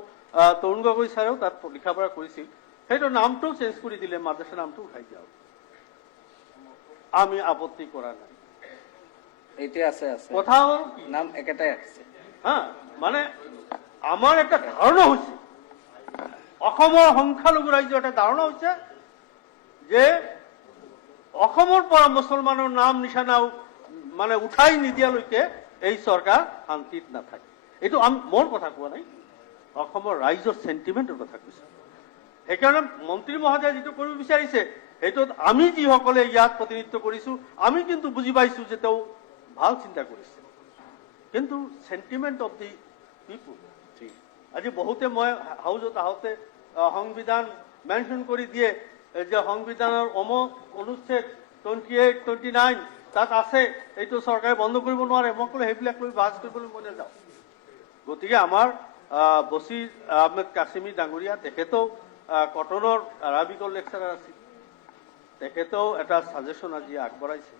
তৰুণ গগৈ ছাৰেও তাত লিখা পঢ়া কৰিছিল, সেইটো নামটোও চেঞ্জ কৰি দিলে, মাদ্ৰাসা নামটো উঠাই দিয়া। আমি আপত্তি কৰা নাই। এতিয়া আছে কথা হ'ল নাম একেটাই আছে। হা, মানে আমাৰ এটা ধাৰণা হৈছে, অসমৰ সংখ্যালঘু ৰাজ্যৰ এটা ধাৰণা হৈছে যে অসমৰ পৰা মুছলমানৰ নাম নিশানা মানে উঠাই নিদিয়ালৈকে এই চৰকাৰ শান্তিত নাথাকে। এইটো মোৰ কথা কোৱা নাই, অসমৰ ৰাইজৰ চেণ্টিমেণ্টৰ কথা কৈছে। সেইকাৰণে মন্ত্ৰী মহোদয়ে যিটো কৰিব বিচাৰিছে, সেইটোত আমি যিসকলে ইয়াত প্ৰতিনিধিত্ব কৰিছো, আমি কিন্তু বুজি পাইছো যে তেওঁ ভাল চিন্তা কৰিছে, কিন্তু চেণ্টিমেণ্ট অফ দি পিপুল। আজি বহুতে মই হাউজত আহোঁতে সংবিধান মেনশ্যন কৰি দিয়ে যে সংবিধানৰ অনুচ্ছেদ 28, 29 তাত আছে, এইটো চৰকাৰে বন্ধ কৰিব নোৱাৰে। মই ক'লো সেইবিলাক লৈ বাছ কৰিবলৈ মই নাযাওঁ। গতিকে আমাৰ বছিৰ আহমেদ কাছিমি ডাঙৰীয়া, তেখেতেও কটনৰ আৰবিকৰ লেকচাৰাৰ আছিল, তেখেতেও এটা ছাজেশ্যন আজি আগবঢ়াইছে।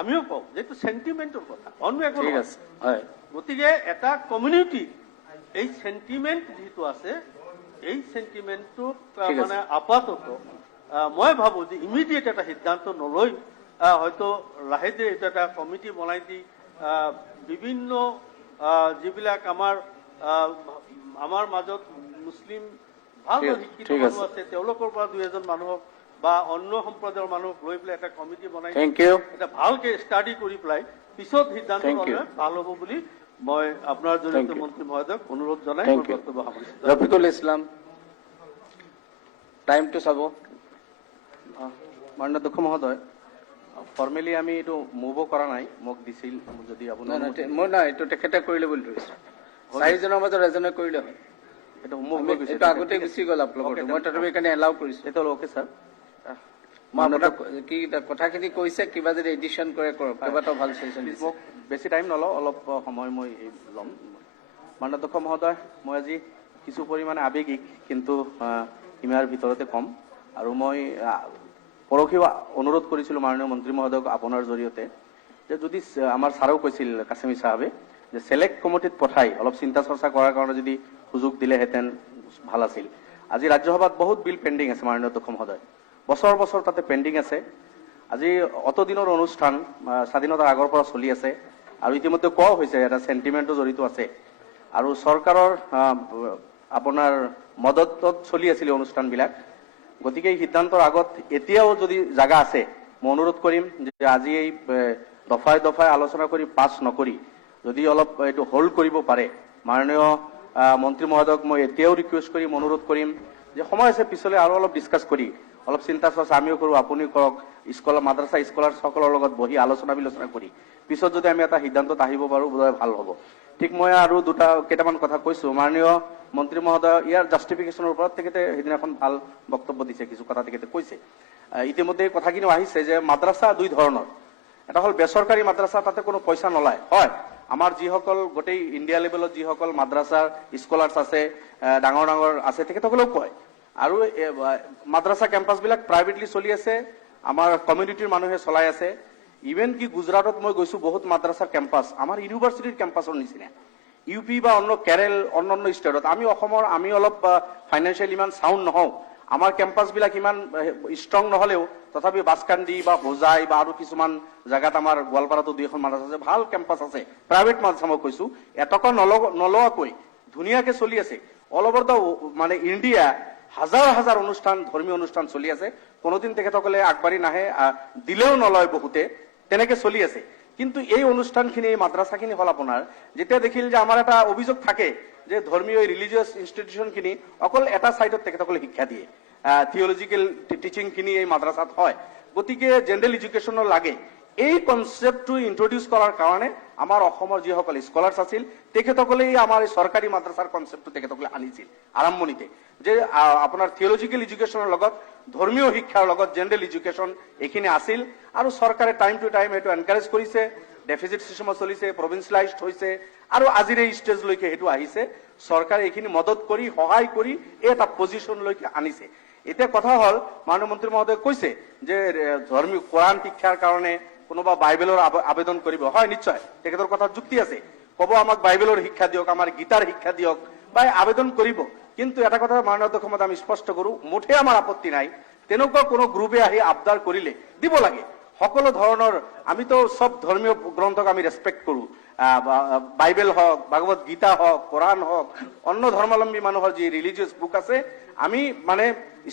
আমিও কওঁ যে এইটো চেণ্টিমেণ্টৰ কথা, অন্য একো নহয়। গতিকে এটা কমিউনিটি এই চেণ্টিমেণ্ট যিটো আছে, এই চেণ্টিমেণ্টটো মানে আপাতত মই ভাবো যে ইমিডিয়েট এটা সিদ্ধান্ত নলৈ হয়তো লাহে ধীৰে এইটো এটা কমিটি বনাই দি বিভিন্ন যিবিলাক আমাৰ মাজত মুছলিম ভাল শিক্ষিত মানুহ আছে, তেওঁলোকৰ পৰা 2 এজন মানুহক বা অন্য সম্প্ৰদায়ৰ মানুহ লৈ পেলাই এটা কমিটি বনাই Thank you. এটা ভালকে ষ্টাডি কৰি পেলাই পিছত সিদ্ধান্ত Thank you. ল'লে ভাল হ'ব বুলি মই আপোনাৰ Thank জৰিয়তে you. মন্ত্ৰী মহোদয়ক অনুৰোধ জনাই Thank মোৰ you. বক্তব্য সামৰিছোঁ। ৰফিকুল ইছলাম, টাইমটো চাব। মাননীয় অধ্যক্ষ মহোদয়, ফৰ্মেলি আমি এইটো মুভো কৰা নাই, মোক দিছিল যদি আপোনাৰ মই নাই, এইটো তেখেতে কৰিলে বুলি ধৰিছোঁ। চাৰিজনৰ মাজত এজনে কৰিলে হয়। এইটো মুভ আমি হৈ গৈছে। এইটো আগতে গুচি গ'ল আপোনালোকৰ। মই তথাপি সেইকাৰণে এলাউ কৰিছোঁ। এইটো অ'কে ছাৰ। মই আপোনাক কি কথাখিনি কৈছে, কিবা যদি এডিশ্যন কৰে কৰক, কেইবাটাও ভাল চেচন প্লিজ দিছে। মোক বেছি টাইম নলওঁ, অলপ সময় মই ল'ম। মাননীয় অধ্যক্ষ মহোদয়, মই আজি কিছু পৰিমাণে আৱেগিক, কিন্তু সীমাৰ ভিতৰতে কম। আৰু মই পৰহিও অনুৰোধ কৰিছিলোঁ মাননীয় মন্ত্ৰী মহোদয়ক আপোনাৰ জৰিয়তে, যে যদি আমাৰ ছাৰেও কৈছিল কাছিমি চাহাবে, যে ছেলেক্ট কমিটিত পঠাই অলপ চিন্তা চৰ্চা কৰাৰ কাৰণে যদি সুযোগ দিলেহেঁতেন ভাল আছিল। আজি ৰাজ্যসভাত বহুত বিল পেণ্ডিং আছে মাননীয় অধ্যক্ষ মহোদয়, বছৰ বছৰ তাতে পেণ্ডিং আছে। আজি অতদিনৰ অনুষ্ঠান স্বাধীনতাৰ আগৰ পৰা চলি আছে, আৰু ইতিমধ্যে কোৱাও হৈছে এটা চেণ্টিমেণ্টো জড়িত আছে। আৰু চৰকাৰৰ আপোনাৰ মদতত চলি আছিলে অনুষ্ঠানবিলাক। গতিকে এই সিদ্ধান্তৰ আগত এতিয়াও যদি জাগা আছে, মই অনুৰোধ কৰিম যে আজি এই দফাই দফাই আলোচনা কৰি পাছ নকৰি যদি অলপ এইটো হোল্ড কৰিব পাৰে, মাননীয় মন্ত্ৰী মহোদয়ক মই এতিয়াও ৰিকুৱেষ্ট কৰিম, অনুৰোধ কৰিম যে সময় আছে পিছলৈ আৰু অলপ ডিছকাছ কৰি অলপ চিন্তা চৰ্চা আমিও কৰোঁ, আপুনিও কৰক, মাদ্ৰাছা স্কলাৰসকলৰ লগত বহি আলোচনা বিলোচনা কৰি পিছত যদি আমি এটা সিদ্ধান্তত আহিব পাৰোঁ বোধহয় ভাল হ'ব। ঠিক মই আৰু কেইটামান কথা কৈছোঁ। মাননীয় মন্ত্ৰী মহোদয় ইয়াৰ জাষ্টিফিকেশ্যনৰ ওপৰত তেখেতে সেইদিনাখন ভাল বক্তব্য দিছে, কিছু কথা তেখেতে কৈছে। ইতিমধ্যে কথাখিনিও আহিছে যে মাদ্ৰাছা দুই ধৰণৰ, এটা হ'ল বেচৰকাৰী মাদ্ৰাছা, তাতে কোনো পইচা নলয়। হয়, আমাৰ যিসকল গোটেই ইণ্ডিয়া লেভেলত যিসকল মাদ্ৰাছাৰ স্কলাৰ্ছ আছে, ডাঙৰ ডাঙৰ আছে, তেখেতসকলেও কয়। আৰু মাদ্ৰাছা কেম্পাছবিলাক প্ৰাইভেটলি চলি আছে, আমাৰ কমিউনিটিৰ মানুহে চলাই আছে। ইভেন কি গুজৰাটত মই গৈছোঁ, বহুত মাদ্ৰাছাৰ কেম্পাছ আমাৰ ইউনিভাৰ্চিটিৰ কেম্পাছৰ নিচিনা। ইউ পি বা অন্য কেৰেল অন্যান্য ষ্টেটত, আমি অলপ ফাইনেন্সিয়েলি ইমান চাউণ্ড নহওঁ, আমাৰ কেম্পাছবিলাক ইমান ষ্ট্ৰং নহ'লেও তথাপি বাছকান্দি বা হোজাই বা আৰু কিছুমান জেগাত আমাৰ গোৱালপাৰাতো দুই এখন মাদ্ৰাছা আছে, ভাল কেম্পাছ আছে, প্ৰাইভেট মাদ্ৰাছা মই কৈছোঁ, এটকা নলোৱাকৈ ধুনীয়াকৈ চলি আছে। অল অভাৰ দ্য মানে ইণ্ডিয়া হাজাৰ হাজাৰ অনুষ্ঠান, ধৰ্মীয় অনুষ্ঠান চলি আছে। কোনোদিন তেখেতসকলে আগবাঢ়ি নাহে, দিলেও নলয় বহুতে, তেনেকে চলি আছে। কিন্তু এই অনুষ্ঠানখিনি, এই মাদ্ৰাছাখিনি হ'ল আপোনাৰ, যেতিয়া দেখিল যে আমাৰ এটা অভিযোগ থাকে যে ধৰ্মীয় ৰিলিজিয়াছ ইনষ্টিটিউশ্যনখিনি অকল এটা ছাইডত তেখেতসকলে শিক্ষা দিয়ে, থিঅলজিকেল টিচিংখিনি এই মাদ্ৰাছাত হয়। গতিকে জেনেৰেল এডুকেশ্যনৰ লাগে। এই কনচেপ্টটো ইন্ট্ৰডিউচ কৰাৰ কাৰণে আমাৰ অসমৰ যিসকল স্কলাৰ্ছ আছিল, তেখেতসকলেই আমাৰ এই চৰকাৰী মাদ্ৰাছাৰ কনচেপ্টটো তেখেতসকলে আনিছিল আৰম্ভণিতে, যে আপোনাৰ থিঅলজিকেল এডুকেশ্যনৰ লগত ধৰ্মীয় শিক্ষাৰ লগত জেনেৰেল এডুকেশ্যন এইখিনি আছিল। আৰু চৰকাৰে টাইম টু টাইম এইটো এনকাৰেজ কৰিছে, ডেফিচিট চিষ্টেমত চলিছে, প্ৰভিন্সিয়েলাইজড হৈছে, আৰু আজিৰ এই ষ্টেজলৈকে সেইটো আহিছে। চৰকাৰে এইখিনি মদত কৰি, সহায় কৰি এই এটা পজিশ্যনলৈকে আনিছে। এতিয়া কথা হ'ল, মাননীয় মন্ত্ৰী মহোদয়ে কৈছে যে ধৰ্মীয় কোৰাণ শিক্ষাৰ কাৰণে কোনোবা বাইবেলৰ আবেদন কৰিব। হয়, নিশ্চয় তেখেতৰ কথাত যুক্তি আছে, ক'ব আমাক বাইবেলৰ শিক্ষা দিয়ক, আমাৰ গীতাৰ শিক্ষা দিয়ক, বা আবেদন কৰিব। কিন্তু এটা কথা মাননীয় অধ্যক্ষ মহোদয় আমি স্পষ্ট কৰোঁ, মুঠে আমাৰ আপত্তি নাই, তেনেকুৱা কোনো গ্ৰুপে আহি আবদাৰ কৰিলে দিব লাগে। সকলো ধৰণৰ, আমিতো সব ধৰ্মীয় গ্ৰন্থক আমি ৰেচপেক্ট কৰোঁ, বাইবেল হওক, ভাগৱত গীতা হওক, কোৰাণ হওক, অন্য ধৰ্মাৱলম্বী মানুহৰ যি ৰিলিজিয়াছ বুক আছে, আমি মানে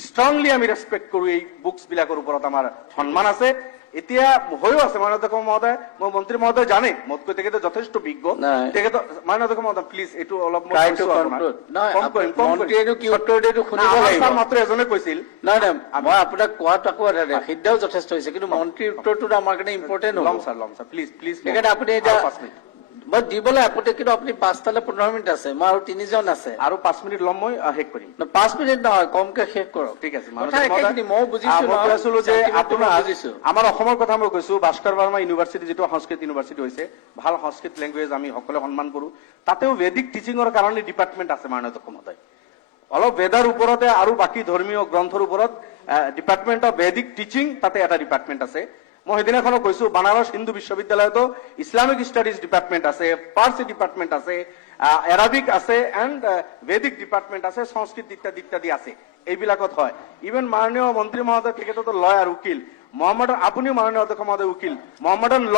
ষ্ট্ৰংলি আমি ৰেচপেক্ট কৰোঁ। এই বুকছবিলাকৰ ওপৰত আমাৰ সন্মান আছে। এতিয়া হৈও আছে মাননীয় অধ্যক্ষ মহোদয়, মই মন্ত্ৰী মহোদয় জানে, মোতকৈ তেখেতে যথেষ্ট বিজ্ঞ। তেখেতে মাননীয় অধ্যক্ষ মহোদয় প্লিজ এইটো অলপ মাত্ৰ এজনে কৈছিল। নাই, মই আপোনাক কোৱাটো আকৌ সিদ্ধাও যথেষ্ট হৈছে, কিন্তু মন্ত্ৰীৰ উত্তৰটো আমাৰ কাৰণে ইম্পৰ্টেণ্ট ল'ম ছাৰ, প্লিজ প্লিজ। সেইকাৰণে আপুনি এতিয়া মই দিবলৈ আপত্তি, কিন্তু আপুনি 5টালৈ 15 মিনিট আছে, মই আৰু 3জন আছে, আৰু 5 মিনিট ল'ম, মই শেষ কৰিম। 5 মিনিট নহয়, কমকে শেষ কৰক। ঠিক আছে, ময়ো বুজিছো যে আমাৰ অসমৰ কথা মই কৈছো, ভাস্কৰ বৰ্মা ইউনিভাৰ্চিটি যিটো সংস্কৃত ইউনিভাৰ্চিটি হৈছে, ভাল সংস্কৃত লেংগুৱেজ আমি সকলোৱে সন্মান কৰো। তাতেও বেদিক টিচিঙৰ কাৰণে ডিপাৰ্টমেণ্ট আছে মাননীয় অধ্যক্ষ মহোদয়। অলপ বেদাৰ ওপৰতে আৰু বাকী ধৰ্মীয় গ্ৰন্থৰ ওপৰত ডিপাৰ্টমেণ্ট অফ বেদিক টিচিং, তাতে এটা ডিপাৰ্টমেণ্ট আছে। মই সেইদিনাখনো কৈছো, বানাৰস হিন্দু বিশ্ববিদ্যালয়তো ইছলামিক ষ্টাডিজ ডিপাৰ্টমেণ্ট আছে, পাৰ্চী ডিপাৰ্টমেণ্ট আছে, এৰাবিক আছে, এণ্ড বেদিক ডিপাৰ্টমেণ্ট আছে, সংস্কৃত ইত্যাদি ইত্যাদি আছে। এইবিলাকত হয়। ইভেন মাননীয় মন্ত্ৰী মহোদয় তেখেততো লয় আৰু উকিল, আপুনিও মাননীয় অধ্যক্ষ মহোদয় উকিল, মহম্মদন ল,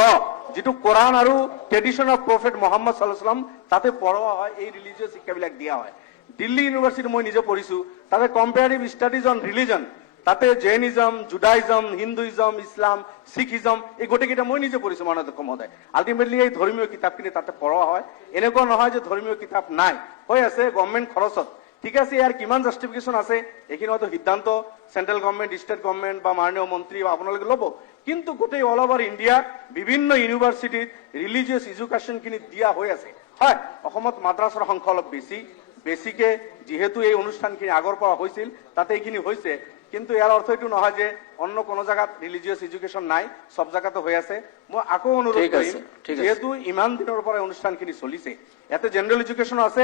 যিটো কোৰাণ আৰু ট্ৰেডিশ্যন অফ প্ৰফেট মহম্মদ সাল্লাল্লাহু আলাইহি ওয়াসাল্লাম তাতে পঢ়োৱা হয়, এই ৰিলিজিয়াছ শিক্ষাবিলাক দিয়া হয়। দিল্লী ইউনিভাৰ্চিটি মই নিজে পঢ়িছো, তাতে কম্পেয়াৰিভ ষ্টাডিজ অন ৰিলিজন, তাতে জৈনিজম, জুডাইজম, হিন্দুইজম, ইছলাম, শিখিজম এই গোটেইকেইটা মই নিজে পঢ়িছো মাননীয় অধ্যক্ষ মহোদয়। আল্টিমেটলি এই ধৰ্মীয় কিতাপখিনি তাতে পঢ়োৱা হয়। এনেকুৱা নহয় যে ধৰ্মীয় কিতাপ নাই, হৈ আছে গভৰ্ণমেণ্ট খৰচত। ঠিক আছে, ইয়াৰ কিমান জাষ্টিফিকেশ্যন আছে এইখিনি হয়তো সিদ্ধান্ত চেন্ট্ৰেল গভৰ্ণমেণ্ট, ষ্টেট গভৰ্ণমেণ্ট বা মাননীয় মন্ত্ৰী বা আপোনালোকে ল'ব। কিন্তু গোটেই অল অভাৰ ইণ্ডিয়া বিভিন্ন ইউনিভাৰ্চিটিত ৰিলিজিয়াছ এডুকেশ্যনখিনি দিয়া হৈ আছে। হয়, অসমত মাদ্ৰাছাৰ সংখ্যা অলপ বেছিকে যিহেতু এই অনুষ্ঠানখিনি আগৰ পৰা হৈছিল তাতে এইখিনি হৈছে। কিন্তু ইয়াৰ অৰ্থ এইটো নহয় যে অন্য কোনো জায়গাত ৰিলিজিয়াছ এডুকেশ্যন নাই, সব জায়গাতে হৈ আছে। মই আকৌ অনুৰোধ কৰিম, যেহেতু ইমান দিনৰ পৰা অনুষ্ঠানখিনি চলিছে, ইয়াতে জেনাৰেল এডুকেশ্যন আছে।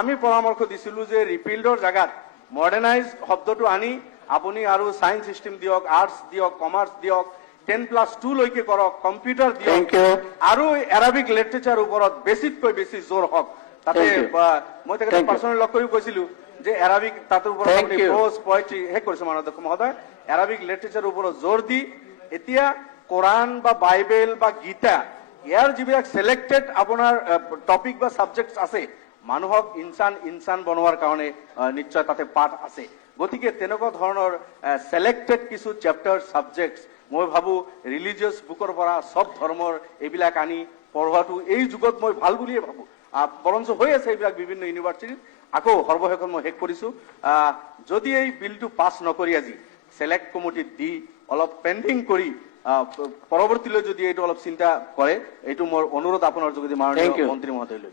আমি পৰামৰ্শ দিছিলো যে ৰিপিল্ডৰ জায়গাত মডাৰ্ণাইজ শব্দটো আনি আপুনি আৰু সায়েন্স সিস্টেম দিয়ক, আৰ্টছ দিয়ক, কমাৰ্চ দিয়ক, 10+2 লৈকে কৰক, কম্পিউটাৰ দিয়ক, আৰু এৰাবিক লিটাৰেচাৰ ওপৰত বেছিতকৈ বেছি জোৰ হওক। তাতে মই তেখেতক পাৰ্চনেলি লগ কৰি কৈছিলো যে এৰাবিক তাতে ওপৰত আপুনি প্ৰ'জ, পয়েট্ৰি শেষ কৰিছে মাননীয় অধ্যক্ষ মহোদয়। এৰাবিক লিটাৰেচাৰ ওপৰত জোৰ দি এতিয়া কোৰাণ বা বাইবেল বা গীতা ইয়াৰ যিবিলাক চিলেক্টেড আপোনাৰ টপিক বা ছাবজেক্ট আছে, মানুহক ইনচান বনোৱাৰ কাৰণে নিশ্চয় তাতে পাঠ আছে। গতিকে তেনেকুৱা ধৰণৰ চিলেক্টেড কিছু চেপ্টাৰ ছাবজেক্ট মই ভাবো ৰিলিজিয়াছ বুকৰ পৰা সব ধৰ্মৰ এইবিলাক আনি পঢ়োৱাটো এই যুগত মই ভাল বুলিয়ে ভাবো। বৰঞ্চ হৈ আছে এইবিলাক বিভিন্ন ইউনিভাৰ্চিটিত। আকৌ সৰ্বশেষত মই শেষ কৰিছো, যদি এই বিলটো পাছ নকৰি আজি সিলেক্ট কমিটিত দি অলপ পেণ্ডিং কৰি পৰৱৰ্তীলৈ যদি এইটো অলপ চিন্তা কৰে, এইটো মোৰ অনুৰোধ আপোনাৰ যোগেদি মাননীয় মন্ত্ৰী মহোদয়লৈ।